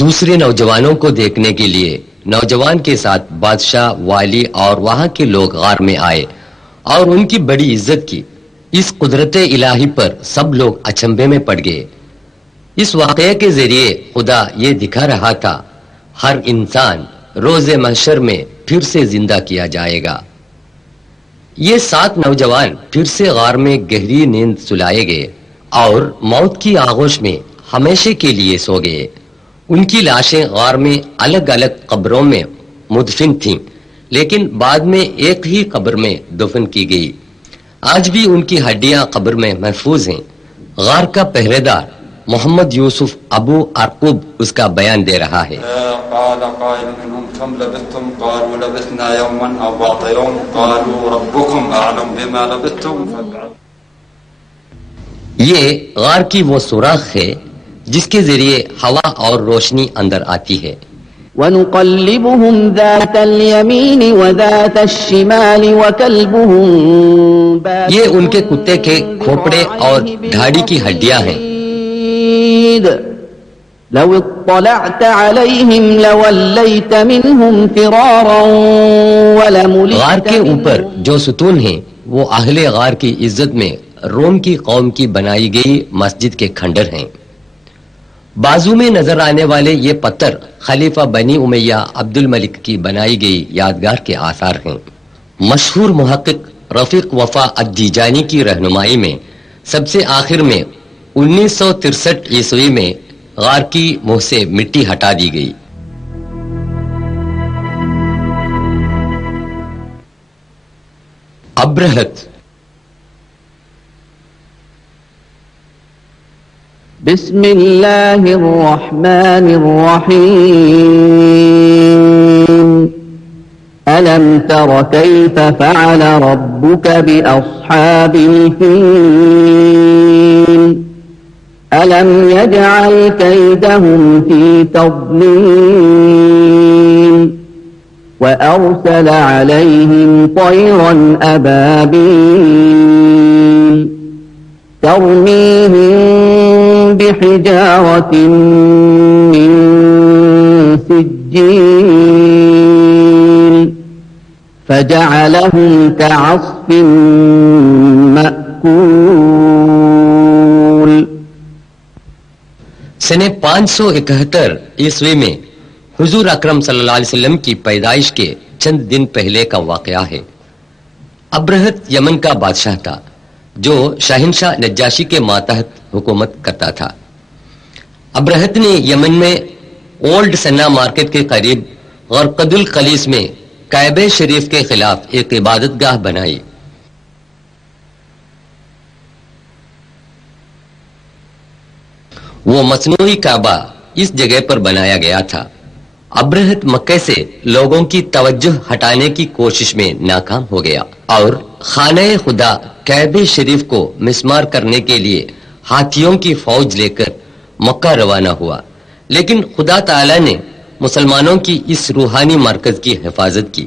دوسرے نوجوانوں کو دیکھنے کے لیے نوجوان کے ساتھ بادشاہ، والی اور وہاں کے لوگ غار میں آئے اور ان کی بڑی عزت کی۔ اس قدرت الہی پر سب لوگ اچنبھے میں پڑ گئے۔ اس واقعے کے ذریعے خدا یہ دکھا رہا تھا ہر انسان روز محشر میں پھر سے زندہ کیا جائے گا۔ یہ 7 نوجوان پھر سے غار میں گہری نیند سلائے گئے اور موت کی آغوش میں ہمیشہ کے لیے سو گئے۔ ان کی لاشیں غار میں الگ الگ قبروں میں مدفن تھیں، لیکن بعد میں ایک ہی قبر میں دفن کی گئی۔ آج بھی ان کی ہڈیاں قبر میں محفوظ ہیں۔ غار کا پہرے دار محمد یوسف ابو ارقوب اس کا بیان دے رہا ہے۔ قال قائل منهم كم لبثتم قالوا لبثنا يوما او بعض يوم قالوا ربكم اعلم بما لبثتم یہ غار کی وہ سوراخ ہے جس کے ذریعے ہوا اور روشنی اندر آتی ہے۔ وَنُقَلِّبُهُمْ ذَاتَ الْيَمِينِ وَذَاتَ الشِّمَالِ وَكَلْبُهُمْ یہ ان کے کتے کے کھوپڑے اور دھاڑی کی ہڈیاں ہیں۔ لو اطلعت عليهم لوليت منهم فرارا ولملئت غار کے اوپر جو ستون ہیں وہ اہل غار کی عزت میں روم کی قوم کی بنائی گئی مسجد کے کھنڈر ہیں۔ بازو میں نظر آنے والے یہ پتھر خلیفہ بنی امیہ عبد الملک کی بنائی گئی یادگار کے آثار ہیں۔ مشہور محقق رفیق وفا الدیجانی کی رہنمائی میں سب سے آخر میں 1963 عیسوی میں غار کی منہ سے مٹی ہٹا دی گئی۔ ابرہت۔ بسم اللہ الرحمن الرحیم ألم تر كيف فعل ربك بأصحاب الفيل ألم يجعل كيدهم في تضليل وأرسل عليهم طيرا أبابيل ترميهم بحجارة من سجيل سجيل فجعلهم كعصف مأكول. سنہ 571 عیسوی میں حضور اکرم صلی اللہ علیہ وسلم کی پیدائش کے چند دن پہلے کا واقعہ ہے. ابرہت یمن کا بادشاہ تھا جو شہنشاہ نجاشی کے ماتحت حکومت کرتا تھا. ابرہت نے یمن میں اولڈ سنا مارکیٹ کے قریب غرقد القلیس میں کعبہ شریف کے خلاف ایک عبادت گاہ بنائی. وہ مصنوعی کعبہ اس جگہ پر بنایا گیا تھا. ابرہت مکہ سے لوگوں کی توجہ ہٹانے کی کوشش میں ناکام ہو گیا اور خانہ خدا کعبہ شریف کو مسمار کرنے کے لیے ہاتھیوں کی فوج لے کر مکہ روانہ ہوا. لیکن خدا تعالی نے مسلمانوں کی اس روحانی مرکز کی حفاظت کی.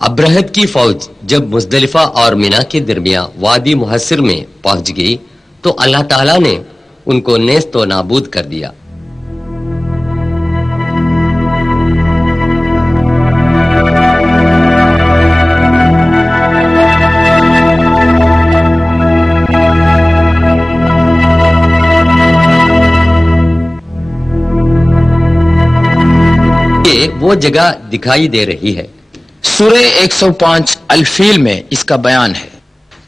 ابرہت کی فوج جب مزدلفہ اور مینا کے درمیان وادی محصر میں پہنچ گئی تو اللہ تعالی نے ان کو نیست و نابود کر دیا. وہ جگہ دکھائی دے رہی ہے. سورہ 105 الفیل میں اس کا بیان ہے.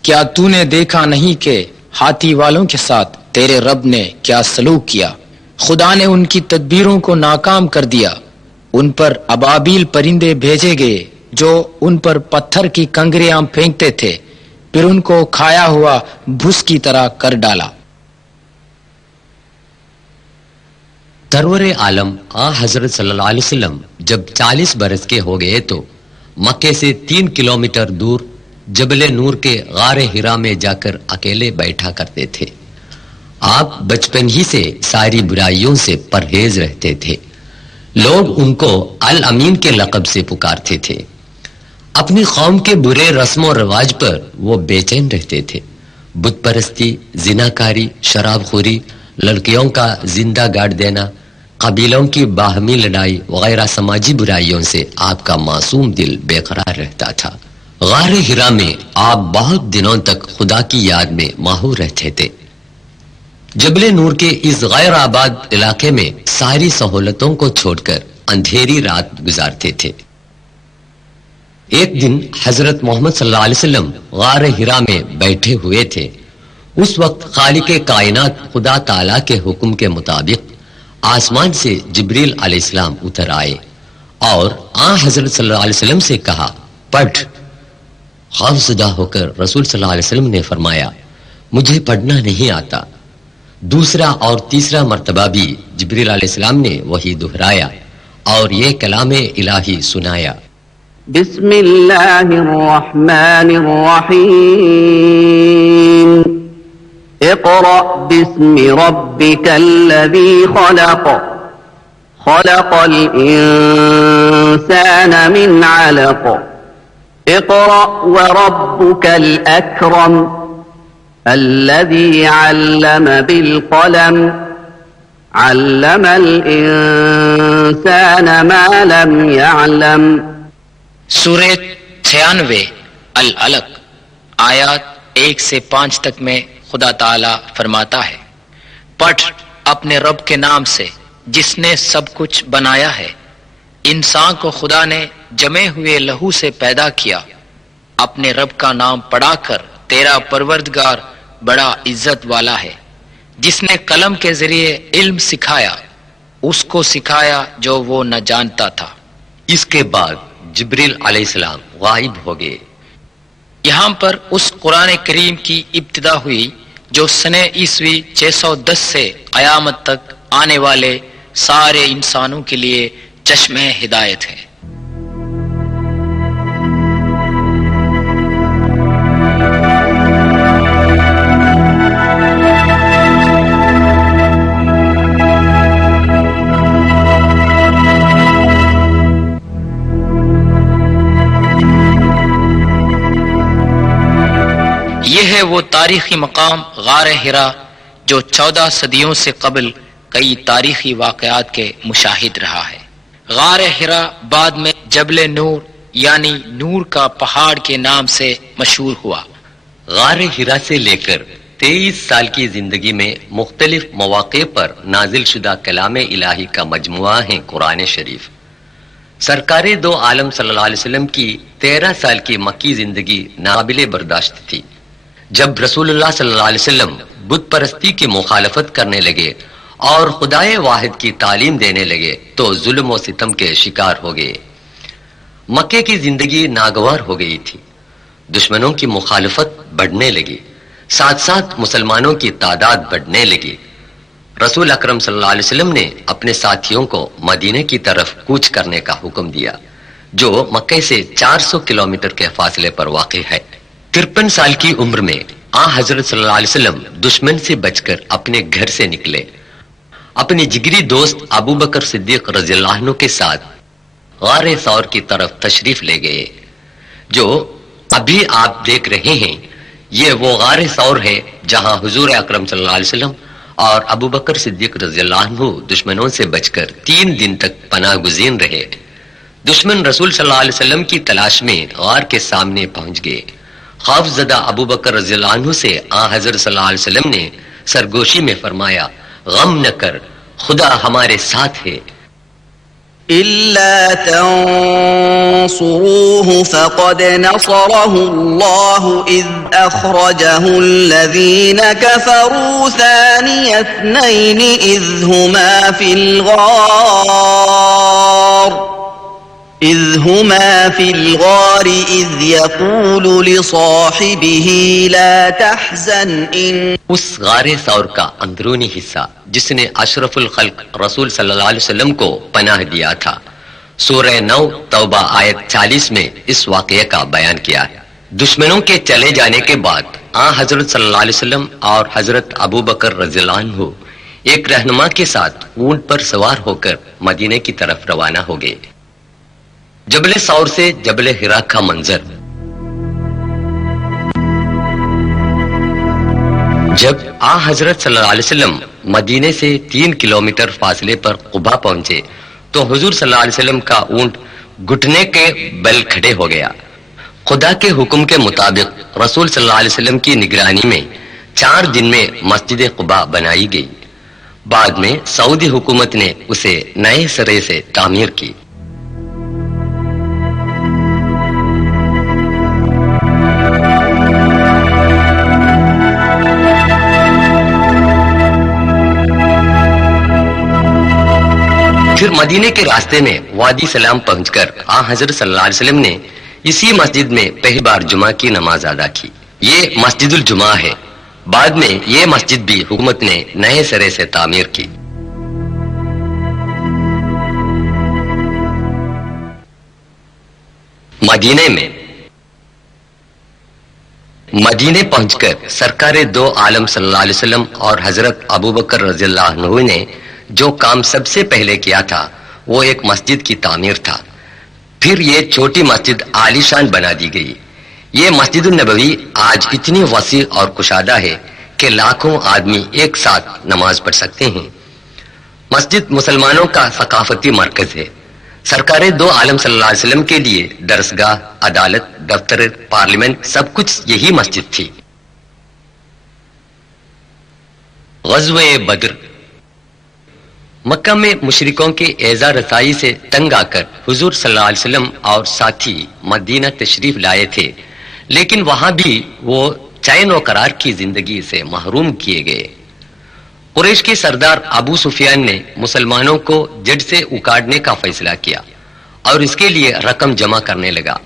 کیا تو نے دیکھا نہیں کہ ہاتھی والوں کے ساتھ تیرے رب نے کیا سلوک کیا؟ خدا نے ان کی تدبیروں کو ناکام کر دیا. ان پر ابابیل پرندے بھیجے گئے جو ان پر پتھر کی کنکریاں پھینکتے تھے، پھر ان کو کھایا ہوا بھس کی طرح کر ڈالا. سرور عالم آن حضرت صلی اللہ علیہ وسلم جب 40 برس کے ہو گئے تو مکے سے 3 کلومیٹر دور جبل نور کے غار ہرا میں جا کر اکیلے بیٹھا کرتے تھے. آپ بچپن ہی سے ساری برائیوں سے پرہیز رہتے تھے. لوگ ان کو الامین کے لقب سے پکارتے تھے. اپنی قوم کے برے رسم و رواج پر وہ بے چین رہتے تھے. بت پرستی، زناکاری، شراب خوری، لڑکیوں کا زندہ گاڑ دینا، قبیلوں کی باہمی لڑائی وغیرہ سماجی برائیوں سے آپ کا معصوم دل بے قرار رہتا تھا. غار ہرا میں آپ بہت دنوں تک خدا کی یاد میں ماہور رہتے تھے. جبل نور کے اس غیر آباد علاقے میں ساری سہولتوں کو چھوڑ کر اندھیری رات گزارتے تھے. ایک دن حضرت محمد صلی اللہ علیہ وسلم غار ہرا میں بیٹھے ہوئے تھے. اس وقت خالق کائنات خدا تعالی کے حکم کے مطابق آسمان سے جبریل علیہ السلام اتر آئے اور آن حضرت صلی اللہ علیہ وسلم سے کہا پڑھ. خوف زدہ ہو کر رسول صلی اللہ علیہ وسلم نے فرمایا مجھے پڑھنا نہیں آتا. دوسرا اور تیسرا مرتبہ بھی جبریل علیہ السلام نے وہی دہرایا اور یہ کلام الہی سنایا. بسم اللہ الرحمن الرحیم اقرأ باسم ربك الذي خلق خلق الإنسان من علق اقرأ وربك الأكرم الذي علم بالقلم علم الإنسان ما لم يعلم. سورہ 96 العلق آیات 1 سے 5 تک میں خدا تعالی فرماتا ہے پڑھ اپنے رب کے نام سے جس نے سب کچھ بنایا ہے. انسان کو خدا نے جمے ہوئے لہو سے پیدا کیا. اپنے رب کا نام پڑھا کر تیرا پروردگار بڑا عزت والا ہے. جس نے قلم کے ذریعے علم سکھایا اس کو سکھایا جو وہ نہ جانتا تھا. اس کے بعد جبریل علیہ السلام غائب ہو گئے. یہاں پر اس قرآن کریم کی ابتدا ہوئی جو سنہ عیسوی 610 سے قیامت تک آنے والے سارے انسانوں کے لیے چشمہ ہدایت ہے. یہ ہے وہ تاریخی مقام غار ہرا جو 14 صدیوں سے قبل کئی تاریخی واقعات کے مشاہد رہا ہے. غار ہرا بعد میں جبل نور یعنی نور کا پہاڑ کے نام سے مشہور ہوا۔ غار ہرا سے لے کر 23 سال کی زندگی میں مختلف مواقع پر نازل شدہ کلام الہی کا مجموعہ ہے قرآن شریف۔ سرکار دو عالم صلی اللہ علیہ وسلم کی 13 سال کی مکی زندگی ناقابل برداشت تھی۔ جب رسول اللہ صلی اللہ علیہ وسلم بت پرستی کی مخالفت کرنے لگے اور خدائے واحد کی تعلیم دینے لگے تو ظلم و ستم کے شکار ہو گئے۔ مکے کی زندگی ناگوار ہو گئی تھی، دشمنوں کی مخالفت بڑھنے لگی، ساتھ ساتھ مسلمانوں کی تعداد بڑھنے لگی۔ رسول اکرم صلی اللہ علیہ وسلم نے اپنے ساتھیوں کو مدینے کی طرف کوچ کرنے کا حکم دیا، جو مکے سے 400 کلومیٹر کے فاصلے پر واقع ہے۔ 53 سال کی عمر میں حضرت صلی اللہ علیہ وسلم دشمن سے بچ کر اپنے گھر سے نکلے، اپنے جگری دوست ابو بکر صدیق رضی اللہ عنہ کے ساتھ غار ثور کی طرف تشریف لے گئے۔ جو ابھی آپ دیکھ رہے ہیں یہ وہ غار ثور ہے جہاں حضور اکرم صلی اللہ علیہ وسلم اور ابو بکر صدیق رضی اللہ عنہ دشمنوں سے بچ کر 3 دن تک پناہ گزین رہے۔ دشمن رسول صلی اللہ علیہ وسلم کی تلاش میں غار کے سامنے پہنچ گئے۔ خوف زدہ ابو بکر رضی اللہ عنہ سے حضرت صلی اللہ علیہ وسلم نے سرگوشی میں فرمایا، غم نہ کر، خدا ہمارے ساتھ ہے۔ إلا تنصروه فقد نصره الله إذ أخرجه الذين كفروا ثاني اثنين إذ هما في الغار إذ يقول لصاحبه لا تحزن إن اس غار ثور کا اندرونی حصہ جس نے اشرف الخلق رسول صلی اللہ علیہ وسلم کو پناہ دیا تھا، سورہ 9 توبہ آیت 40 میں اس واقعے کا بیان کیا ہے۔ دشمنوں کے چلے جانے کے بعد حضرت صلی اللہ علیہ وسلم اور حضرت ابو بکر رضی اللہ عنہ ایک رہنما کے ساتھ اونٹ پر سوار ہو کر مدینے کی طرف روانہ ہو گئے۔ جبل ثور سے جبل ہرا کا منظر۔ جب حضرت صلی اللہ علیہ وسلم مدینے سے 3 کلومیٹر فاصلے پر قباء پہنچے تو حضور صلی اللہ علیہ وسلم کا اونٹ گھٹنے کے بل کھڑے ہو گیا۔ خدا کے حکم کے مطابق رسول صلی اللہ علیہ وسلم کی نگرانی میں 4 دن میں مسجد قباء بنائی گئی۔ بعد میں سعودی حکومت نے اسے نئے سرے سے تعمیر کی۔ پھر مدینے کے راستے میں وادی سلام پہنچ کر حضرت صلی اللہ علیہ وسلم نے اسی مسجد میں پہلی بار جمعہ کی نماز ادا کی۔ یہ مسجد الجمعہ ہے۔ بعد میں یہ مسجد بھی حکومت نے نئے سرے سے تعمیر کی۔ مدینے پہنچ کر سرکار دو عالم صلی اللہ علیہ وسلم اور حضرت ابو بکر رضی اللہ عنہ نے جو کام سب سے پہلے کیا تھا وہ ایک مسجد کی تعمیر تھا۔ پھر یہ چھوٹی مسجد عالی شان بنا دی گئی۔ یہ مسجد النبوی آج اتنی وسیع اور کشادہ ہے کہ لاکھوں آدمی ایک ساتھ نماز پڑھ سکتے ہیں۔ مسجد مسلمانوں کا ثقافتی مرکز ہے۔ سرکار دو عالم صلی اللہ علیہ وسلم کے لیے درسگاہ، عدالت، دفتر، پارلیمنٹ سب کچھ یہی مسجد تھی۔ غزوہ بدر۔ مکہ میں مشرکوں کے ایذا رسائی سے تنگ آ کر حضور صلی اللہ علیہ وسلم اور ساتھی مدینہ تشریف لائے تھے، لیکن وہاں بھی وہ چین و قرار کی زندگی سے محروم کیے گئے۔ قریش کے سردار ابو سفیان نے مسلمانوں کو جڑ سے اکاڑنے کا فیصلہ کیا اور اس کے لیے رقم جمع کرنے لگا۔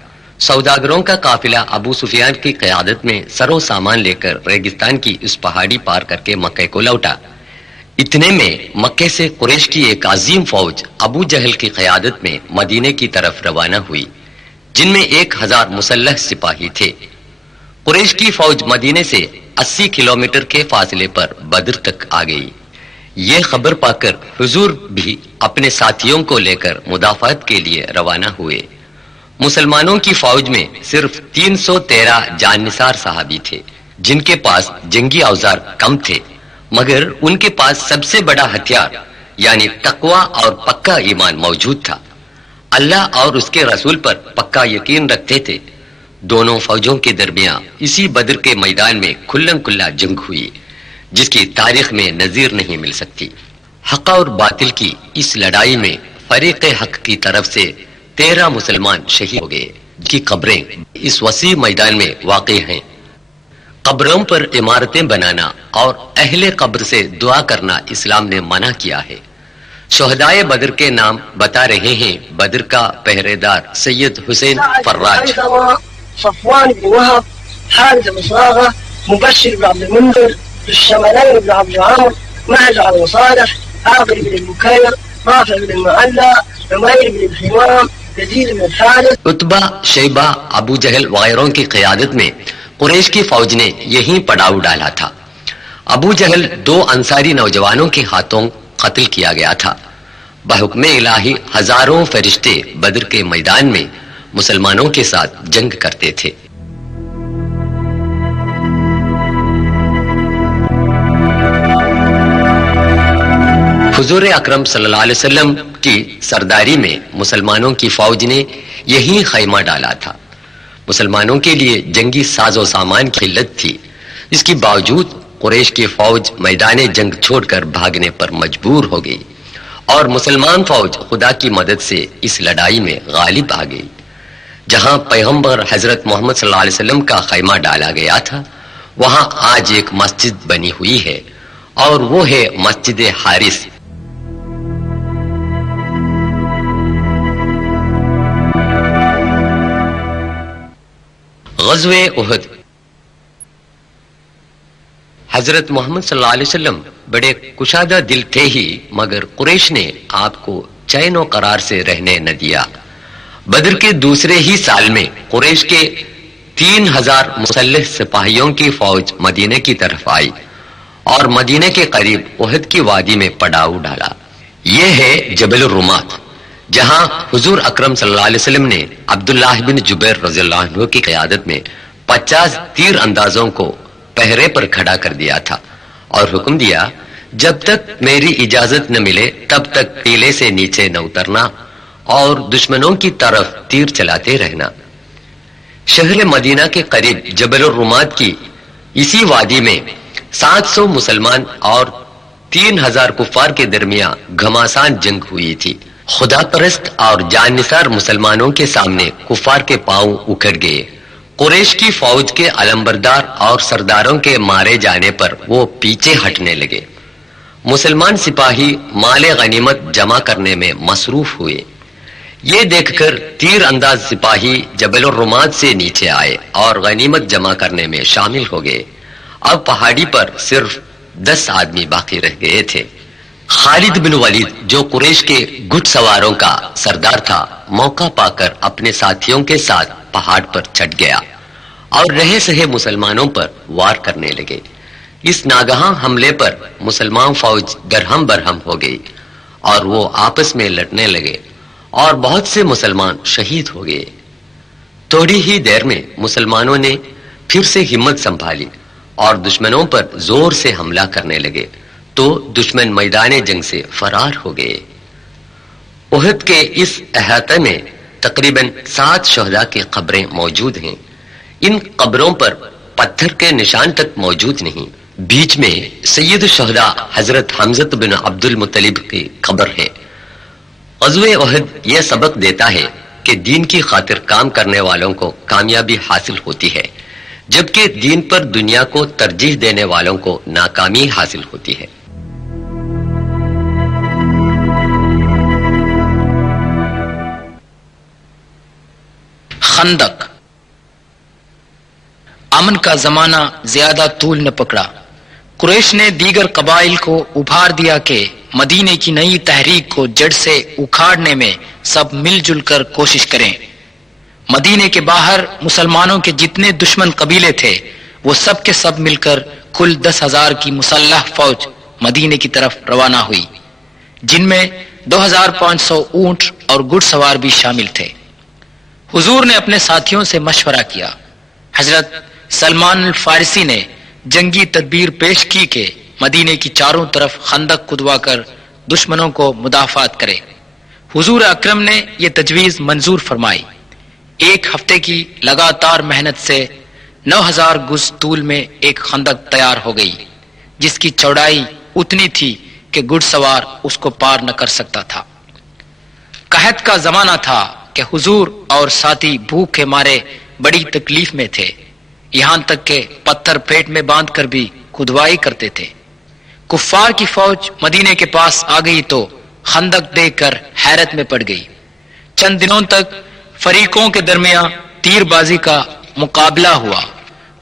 سوداگروں کا قافلہ ابو سفیان کی قیادت میں سر و سامان لے کر ریگستان کی اس پہاڑی پار کر کے مکہ کو لوٹا۔ اتنے میں مکے سے قریش کی ایک عظیم فوج ابو جہل کی قیادت میں مدینے کی طرف روانہ ہوئی، جن میں 1000 مسلح سپاہی تھے۔ قریش کی فوج مدینے سے 80 کلومیٹر کے فاصلے پر بدر تک آ گئی۔ یہ خبر پا کر حضور بھی اپنے ساتھیوں کو لے کر مدافعت کے لیے روانہ ہوئے۔ مسلمانوں کی فوج میں صرف 313 جان نثار صحابی تھے، جن کے پاس جنگی اوزار کم تھے، مگر ان کے پاس سب سے بڑا ہتھیار یعنی تقوی اور پکا ایمان موجود تھا۔ اللہ اور اس کے رسول پر پکا یقین رکھتے تھے۔ دونوں فوجوں کے درمیان اسی بدر کے میدان میں کھلم کھلا جنگ ہوئی جس کی تاریخ میں نظیر نہیں مل سکتی۔ حق اور باطل کی اس لڑائی میں فریق حق کی طرف سے 13 مسلمان شہید ہو گئے جن کی قبریں اس وسیع میدان میں واقع ہیں۔ قبروں پر عمارتیں بنانا اور اہل قبر سے دعا کرنا اسلام نے منع کیا ہے۔ شہدائے بدر کے نام بتا رہے ہیں۔ بدر کا پہرے دار سید حسین فراج، صفوان بن وهب، حارث بن صراغة، مبشر بن عبد المنذر، الشمالين بن عبد العامر، معز بن صالح، عاقل بن المكير، رافع بن المعلى، عمير بن الحمام، يزيد بن الحارث، عتبہ، شیبہ، ابو جہل وغیروں کی قیادت میں قریش کی فوج نے یہیں پڑاؤ ڈالا تھا۔ ابو جہل 2 انصاری نوجوانوں کے ہاتھوں قتل کیا گیا تھا۔ بحکم الہی ہزاروں فرشتے بدر کے میدان میں مسلمانوں کے ساتھ جنگ کرتے تھے۔ حضور اکرم صلی اللہ علیہ وسلم کی سرداری میں مسلمانوں کی فوج نے یہی خیمہ ڈالا تھا۔ مسلمانوں کے لیے جنگی ساز و سامان کی قلت تھی، اس کے باوجود قریش کی فوج میدان جنگ چھوڑ کر بھاگنے پر مجبور ہو گئی اور مسلمان فوج خدا کی مدد سے اس لڑائی میں غالب آ گئی۔ جہاں پیغمبر حضرت محمد صلی اللہ علیہ وسلم کا خیمہ ڈالا گیا تھا وہاں آج ایک مسجد بنی ہوئی ہے اور وہ ہے مسجد حارث۔ غزوہ احد۔ حضرت محمد صلی اللہ علیہ وسلم بڑے کشادہ دل تھے ہی مگر قریش نے آپ کو چین و قرار سے رہنے نہ دیا۔ بدر کے دوسرے ہی سال میں قریش کے 3000 مسلح سپاہیوں کی فوج مدینے کی طرف آئی اور مدینے کے قریب احد کی وادی میں پڑاؤ ڈالا۔ یہ ہے جبل الرمات جہاں حضور اکرم صلی اللہ علیہ وسلم نے عبداللہ بن جبیر رضی اللہ عنہ کی قیادت میں 50 تیر اندازوں کو پہرے پر کھڑا کر دیا تھا اور حکم دیا جب تک میری اجازت نہ ملے تب تک قلعے سے نیچے نہ اترنا اور دشمنوں کی طرف تیر چلاتے رہنا۔ شہر مدینہ کے قریب جبل الرمات کی اسی وادی میں 700 مسلمان اور 3000 کفار کے درمیان گھماسان جنگ ہوئی تھی۔ خدا پرست اور جان نثار مسلمانوں کے سامنے کفار کے پاؤں اکھڑ گئے۔ قریش کی فوج کے علمبردار اور سرداروں کے مارے جانے پر وہ پیچھے ہٹنے لگے۔ مسلمان سپاہی مال غنیمت جمع کرنے میں مصروف ہوئے۔ یہ دیکھ کر تیر انداز سپاہی جبل الرمات سے نیچے آئے اور غنیمت جمع کرنے میں شامل ہو گئے۔ اب پہاڑی پر صرف 10 آدمی باقی رہ گئے تھے۔ خالد بن ولید جو قریش کے گھڑ سواروں کا سردار تھا موقع پا کر اپنے ساتھیوں کے ساتھ پہاڑ پر چڑھ گیا اور رہے سہے مسلمانوں پر وار کرنے لگے۔ اس ناگہاں حملے پر مسلمان فوج درہم برہم ہو گئی اور وہ آپس میں لڑنے لگے اور بہت سے مسلمان شہید ہو گئے۔ تھوڑی ہی دیر میں مسلمانوں نے پھر سے ہمت سنبھالی اور دشمنوں پر زور سے حملہ کرنے لگے تو دشمن میدان جنگ سے فرار ہو گئے۔ احد کے اس احاطے میں تقریباً 7 شہداء کی قبریں موجود ہیں۔ ان قبروں پر پتھر کے نشان تک موجود نہیں۔ بیچ میں سید الشہداء حضرت حمزہ بن عبد المطلب کی قبر ہے۔ غزوہ احد یہ سبق دیتا ہے کہ دین کی خاطر کام کرنے والوں کو کامیابی حاصل ہوتی ہے جبکہ دین پر دنیا کو ترجیح دینے والوں کو ناکامی حاصل ہوتی ہے۔ خندق۔ امن کا زمانہ زیادہ طول نہ پکڑا۔ قریش نے دیگر قبائل کو ابھار دیا کہ مدینے کی نئی تحریک کو جڑ سے اکھاڑنے میں سب مل جل کر کوشش کریں۔ مدینے کے باہر مسلمانوں کے جتنے دشمن قبیلے تھے وہ سب کے سب مل کر کل 10,000 کی مسلح فوج مدینے کی طرف روانہ ہوئی جن میں 2500 اونٹ اور گھڑ سوار بھی شامل تھے۔ حضور نے اپنے ساتھیوں سے مشورہ کیا۔ حضرت سلمان الفارسی نے جنگی تدبیر پیش کی کہ مدینے کی چاروں طرف خندق کھدوا کر دشمنوں کو مدافعت کرے۔ حضور اکرم نے یہ تجویز منظور فرمائی. ایک ہفتے کی لگاتار محنت سے 9000 گز طول میں ایک خندق تیار ہو گئی جس کی چوڑائی اتنی تھی کہ گھڑ سوار اس کو پار نہ کر سکتا تھا. قحط کا زمانہ تھا کہ حضور اور ساتھی بھوک کے مارے بڑی تکلیف میں تھے، یہاں تک کہ پتھر پیٹ میں باندھ کر بھی کھدوائی کرتے تھے. کفار کی فوج مدینے کے پاس آ گئی تو خندق دیکھ کر حیرت میں پڑ گئی. چند دنوں تک فریقوں کے درمیان تیر بازی کا مقابلہ ہوا.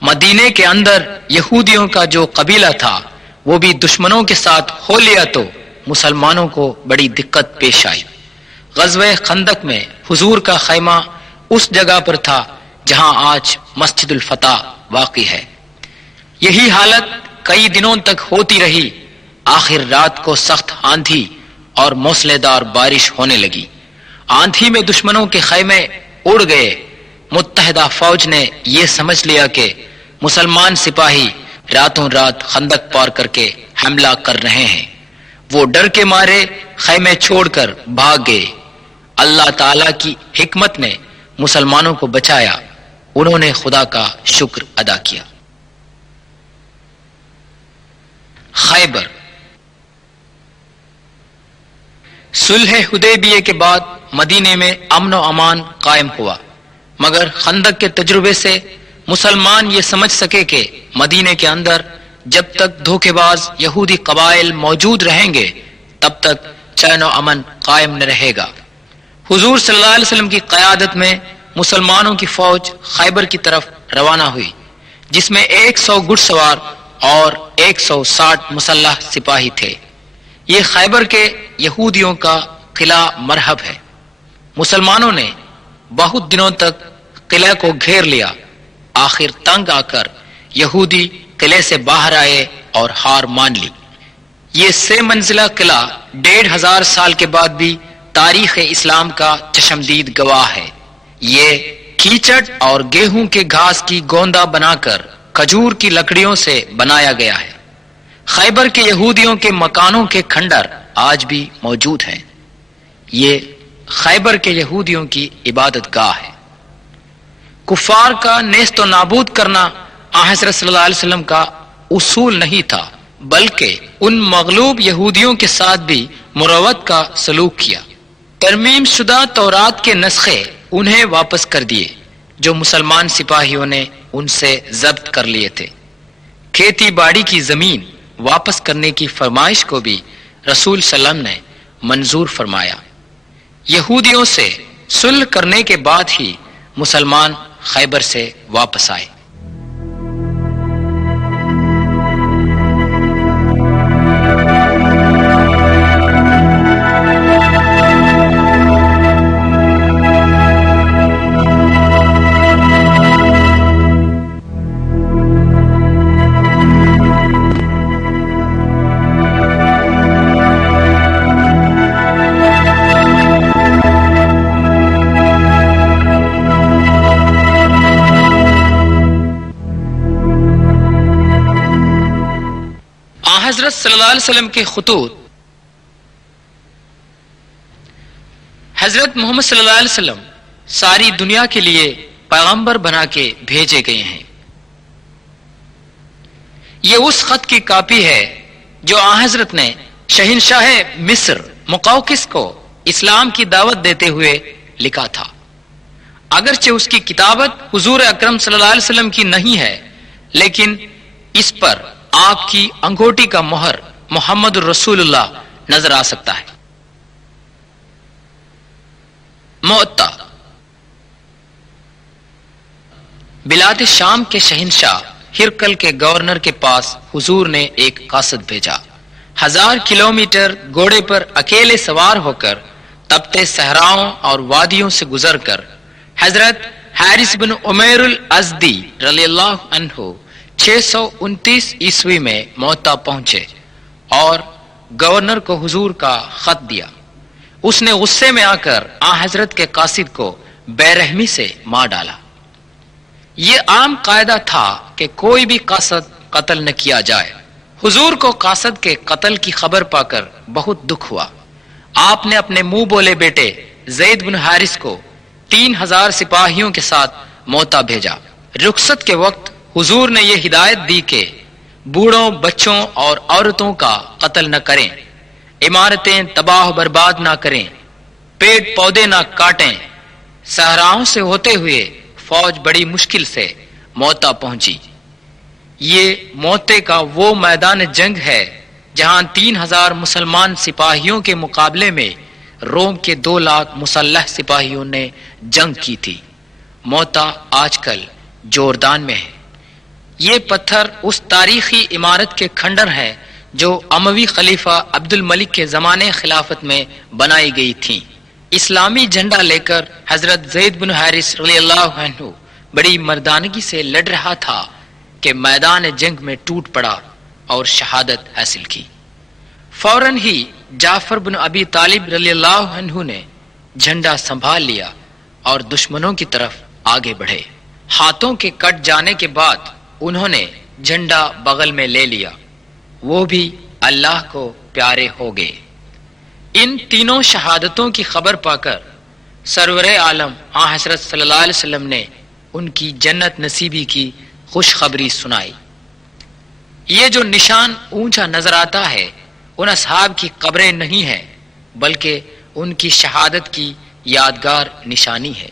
مدینے کے اندر یہودیوں کا جو قبیلہ تھا وہ بھی دشمنوں کے ساتھ ہو لیا تو مسلمانوں کو بڑی دقت پیش آئی. غزوہ خندق میں حضور کا خیمہ اس جگہ پر تھا جہاں آج مسجد الفتح واقع ہے. یہی حالت کئی دنوں تک ہوتی رہی. آخر رات کو سخت آندھی اور موسلے دار بارش ہونے لگی. آندھی میں دشمنوں کے خیمے اڑ گئے. متحدہ فوج نے یہ سمجھ لیا کہ مسلمان سپاہی راتوں رات خندق پار کر کے حملہ کر رہے ہیں. وہ ڈر کے مارے خیمے چھوڑ کر بھاگ گئے. اللہ تعالی کی حکمت نے مسلمانوں کو بچایا. انہوں نے خدا کا شکر ادا کیا. خیبر. صلح حدیبیہ کے بعد مدینے میں امن و امان قائم ہوا، مگر خندق کے تجربے سے مسلمان یہ سمجھ سکے کہ مدینے کے اندر جب تک دھوکے باز یہودی قبائل موجود رہیں گے تب تک چین و امن قائم نہ رہے گا. حضور صلی اللہ علیہ وسلم کی قیادت میں مسلمانوں کی فوج خیبر کی طرف روانہ ہوئی جس میں 100 گھڑ سوار اور 160 مسلح سپاہی تھے. یہ خیبر کے یہودیوں کا قلعہ مرحب ہے. مسلمانوں نے بہت دنوں تک قلعے کو گھیر لیا. آخر تنگ آ کر یہودی قلعے سے باہر آئے اور ہار مان لی. یہ 6 منزلہ قلعہ 1500 سال کے بعد بھی تاریخ اسلام کا چشمدید گواہ ہے. یہ کیچڑ اور گیہوں کے گھاس کی گوندا بنا کر کھجور کی لکڑیوں سے بنایا گیا ہے. خیبر کے یہودیوں کے مکانوں کے کھنڈر آج بھی موجود ہیں. یہ خیبر کے یہودیوں کی عبادت گاہ ہے. کفار کا نیست و نابود کرنا حضرت صلی اللہ علیہ وسلم کا اصول نہیں تھا، بلکہ ان مغلوب یہودیوں کے ساتھ بھی مروت کا سلوک کیا. ترمیم شدہ تورات کے نسخے انہیں واپس کر دیے جو مسلمان سپاہیوں نے ان سے ضبط کر لیے تھے. کھیتی باڑی کی زمین واپس کرنے کی فرمائش کو بھی رسول صلی اللہ علیہ وسلم نے منظور فرمایا. یہودیوں سے صلح کرنے کے بعد ہی مسلمان خیبر سے واپس آئے. حضرت صلی اللہ علیہ وسلم کے خطوط حضرت محمد صلی اللہ علیہ وسلم ساری دنیا کے لیے پیغمبر بنا کے بھیجے گئے ہیں. یہ اس خط کی کاپی ہے جو حضرت نے شہنشاہ مصر مقوقس کو اسلام کی دعوت دیتے ہوئے لکھا تھا. اگرچہ اس کی کتابت حضور اکرم صلی اللہ علیہ وسلم کی نہیں ہے، لیکن اس پر آپ کی انگوٹی کا مہر محمد الرسول اللہ نظر آ سکتا ہے. معطا. بلاد شام کے شہنشاہ ہرقل کے گورنر کے پاس حضور نے ایک قاصد بھیجا. 1000 کلومیٹر گھوڑے پر اکیلے سوار ہو کر تپتے صحراؤں اور وادیوں سے گزر کر حضرت حارث بن عمیر الازدی رضی اللہ عنہ 629 عیسوی میں موتا پہنچے اور گورنر کو حضور کا خط دیا. اس نے غصے میں آ کر حضرت کے قاصد کو بے رحمی سے مار ڈالا. یہ عام قاعدہ تھا کہ کوئی بھی قاصد قتل نہ کیا جائے. حضور کو قاصد کے قتل کی خبر پا کر بہت دکھ ہوا. آپ نے اپنے منہ بولے بیٹے زید بن حارث کو 3000 سپاہیوں کے ساتھ موتا بھیجا۔ رخصت کے وقت حضور نے یہ ہدایت دی کہ بوڑھوں، بچوں اور عورتوں کا قتل نہ کریں، عمارتیں تباہ و برباد نہ کریں، پیڑ پودے نہ کاٹیں۔ صحراؤں سے ہوتے ہوئے فوج بڑی مشکل سے موتا پہنچی۔ یہ موتے کا وہ میدان جنگ ہے جہاں 3000 مسلمان سپاہیوں کے مقابلے میں روم کے 2 لاکھ مسلح سپاہیوں نے جنگ کی تھی۔ موتا آج کل جوردان میں ہے۔ یہ پتھر اس تاریخی عمارت کے کھنڈر ہیں جو اموی خلیفہ عبد الملک کے زمانے خلافت میں بنائی گئی تھیں۔ اسلامی جھنڈا لے کر حضرت زید بن حارث رضی اللہ عنہ بڑی مردانگی سے لڑ رہا تھا کہ میدان جنگ میں ٹوٹ پڑا اور شہادت حاصل کی۔ فوراً ہی جعفر بن ابی طالب رضی اللہ عنہ نے جھنڈا سنبھال لیا اور دشمنوں کی طرف آگے بڑھے۔ ہاتھوں کے کٹ جانے کے بعد انہوں نے جھنڈا بغل میں لے لیا، وہ بھی اللہ کو پیارے ہو گئے۔ ان تینوں شہادتوں کی خبر پا کر سرور عالم آن حضرت صلی اللہ علیہ وسلم نے ان کی جنت نصیبی کی خوشخبری سنائی۔ یہ جو نشان اونچا نظر آتا ہے ان اصحاب کی قبریں نہیں ہیں، بلکہ ان کی شہادت کی یادگار نشانی ہے۔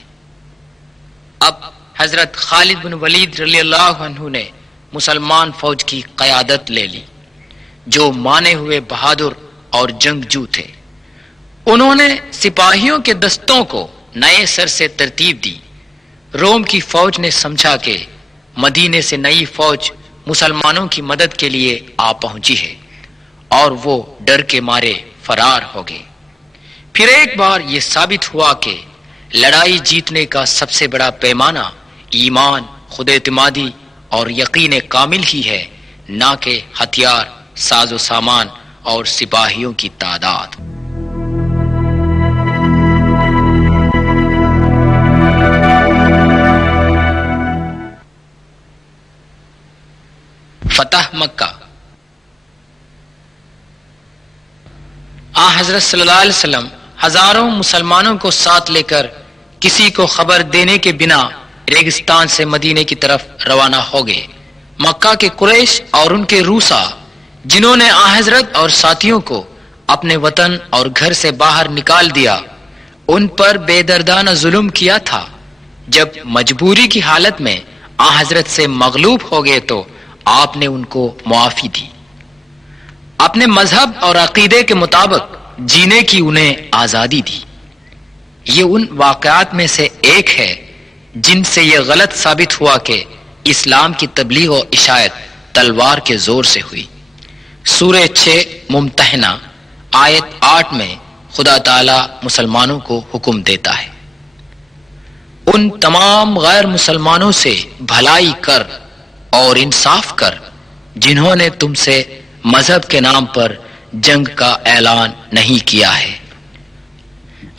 اب حضرت خالد بن ولید رضی اللہ عنہ نے مسلمان فوج کی قیادت لے لی، جو مانے ہوئے بہادر اور جنگجو تھے۔ انہوں نے سپاہیوں کے دستوں کو نئے سر سے ترتیب دی۔ روم کی فوج نے سمجھا کہ مدینے سے نئی فوج مسلمانوں کی مدد کے لیے آ پہنچی ہے، اور وہ ڈر کے مارے فرار ہو گئے۔ پھر ایک بار یہ ثابت ہوا کہ لڑائی جیتنے کا سب سے بڑا پیمانہ ایمان، خود اعتمادی اور یقین کامل ہی ہے، نہ کہ ہتھیار، ساز و سامان اور سپاہیوں کی تعداد۔ فتح مکہ۔ حضرت صلی اللہ علیہ وسلم ہزاروں مسلمانوں کو ساتھ لے کر کسی کو خبر دینے کے بنا ریگستان سے مدینے کی طرف روانہ ہو گئے۔ مکہ کے قریش اور ان کے روسا، جنہوں نے حضرت اور ساتھیوں کو اپنے وطن اور گھر سے باہر نکال دیا، ان پر بے دردانہ ظلم کیا تھا، جب مجبوری کی حالت میں حضرت سے مغلوب ہو گئے تو آپ نے ان کو معافی دی۔ اپنے مذہب اور عقیدے کے مطابق جینے کی انہیں آزادی دی۔ یہ ان واقعات میں سے ایک ہے جن سے یہ غلط ثابت ہوا کہ اسلام کی تبلیغ و اشاعت تلوار کے زور سے ہوئی۔ سورہ 6 ممتحنہ آیت 8 میں خدا تعالی مسلمانوں کو حکم دیتا ہے، ان تمام غیر مسلمانوں سے بھلائی کر اور انصاف کر جنہوں نے تم سے مذہب کے نام پر جنگ کا اعلان نہیں کیا ہے۔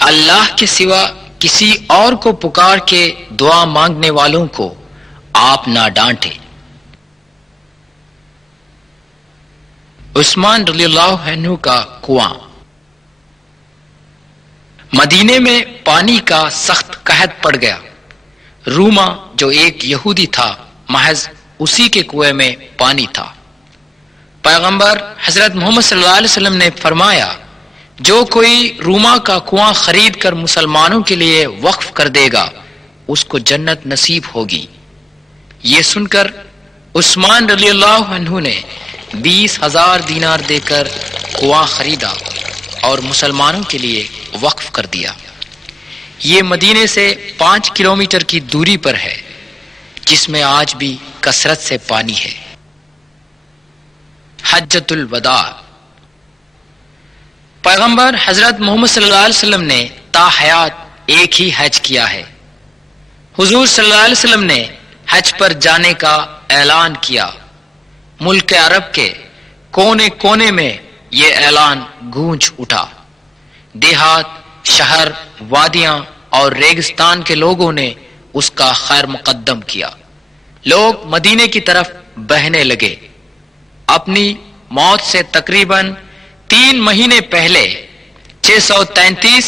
اللہ کے سوا کسی اور کو پکار کے دعا مانگنے والوں کو آپ نہ ڈانٹے۔ عثمان رضی اللہ عنہ کا کنواں۔ مدینے میں پانی کا سخت قحط پڑ گیا۔ روما جو ایک یہودی تھا، محض اسی کے کنویں میں پانی تھا۔ پیغمبر حضرت محمد صلی اللہ علیہ وسلم نے فرمایا، جو کوئی روما کا کنواں خرید کر مسلمانوں کے لیے وقف کر دے گا اس کو جنت نصیب ہوگی۔ یہ سن کر عثمان رضی اللہ عنہ نے 20,000 دینار دے کر کنواں خریدا اور مسلمانوں کے لیے وقف کر دیا۔ یہ مدینے سے 5 کلومیٹر کی دوری پر ہے، جس میں آج بھی کثرت سے پانی ہے۔ حجۃ الوداع۔ پیغمبر حضرت محمد صلی اللہ علیہ وسلم نے تا حیات ایک ہی حج کیا ہے۔ حضور صلی اللہ علیہ وسلم نے حج پر جانے کا اعلان کیا۔ ملک عرب کے کونے کونے میں یہ اعلان گونج اٹھا۔ دیہات، شہر، وادیاں اور ریگستان کے لوگوں نے اس کا خیر مقدم کیا۔ لوگ مدینے کی طرف بہنے لگے۔ اپنی موت سے تقریباً 3 مہینے پہلے 633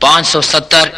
570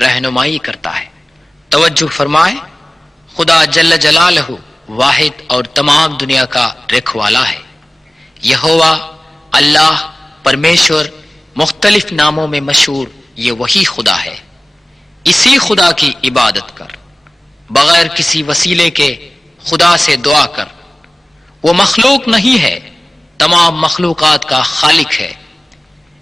رہنمائی کرتا ہے۔ توجہ فرمائے، خدا جل جلالہ واحد اور تمام دنیا کا رکھوالا ہے۔ یہوہ، اللہ، پرمیشور، مختلف ناموں میں مشہور یہ وہی خدا ہے۔ اسی خدا کی عبادت کر، بغیر کسی وسیلے کے خدا سے دعا کر۔ وہ مخلوق نہیں ہے، تمام مخلوقات کا خالق ہے۔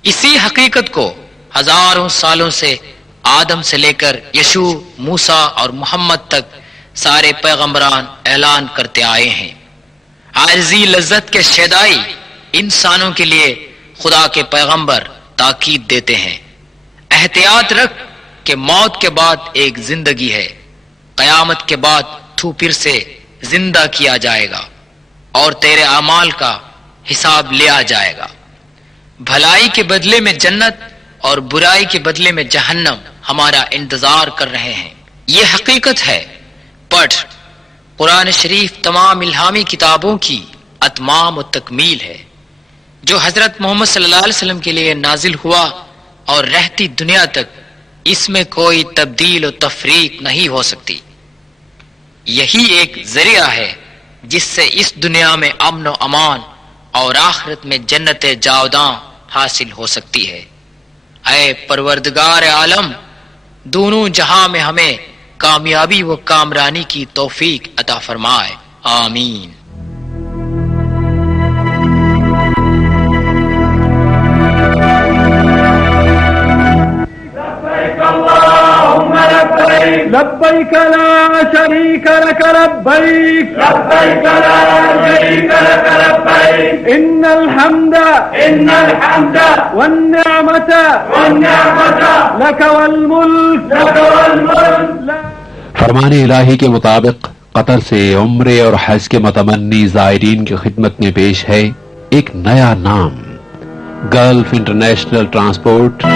اسی حقیقت کو ہزاروں سالوں سے آدم سے لے کر یشوع، موسیٰ اور محمد تک سارے پیغمبران اعلان کرتے آئے ہیں۔ عارضی لذت کے شیدائی انسانوں کے لیے خدا کے پیغمبر تاکید دیتے ہیں، احتیاط رکھ کہ موت کے بعد ایک زندگی ہے، قیامت کے بعد تو پھر سے زندہ کیا جائے گا اور تیرے اعمال کا حساب لیا جائے گا۔ بھلائی کے بدلے میں جنت اور برائی کے بدلے میں جہنم ہمارا انتظار کر رہے ہیں۔ یہ حقیقت ہے۔ پڑھ، قرآن شریف تمام الہامی کتابوں کی اتمام و تکمیل ہے، جو حضرت محمد صلی اللہ علیہ وسلم کے لیے نازل ہوا اور رہتی دنیا تک اس میں کوئی تبدیل و تفریق نہیں ہو سکتی۔ یہی ایک ذریعہ ہے جس سے اس دنیا میں امن و امان اور آخرت میں جنت جاوداں حاصل ہو سکتی ہے۔ اے پروردگار عالم، دونوں جہاں میں ہمیں کامیابی و کامرانی کی توفیق عطا فرمائے، آمین۔ لبيك لا شريك لك لبيك لبيك لا شريك لك لبيك إن الحمد والنعمة لك والملك فرمان الہی کے مطابق قطر سے عمرے اور حج کے متمنی زائرین کی خدمت میں پیش ہے ایک نیا نام، گلف انٹرنیشنل ٹرانسپورٹ۔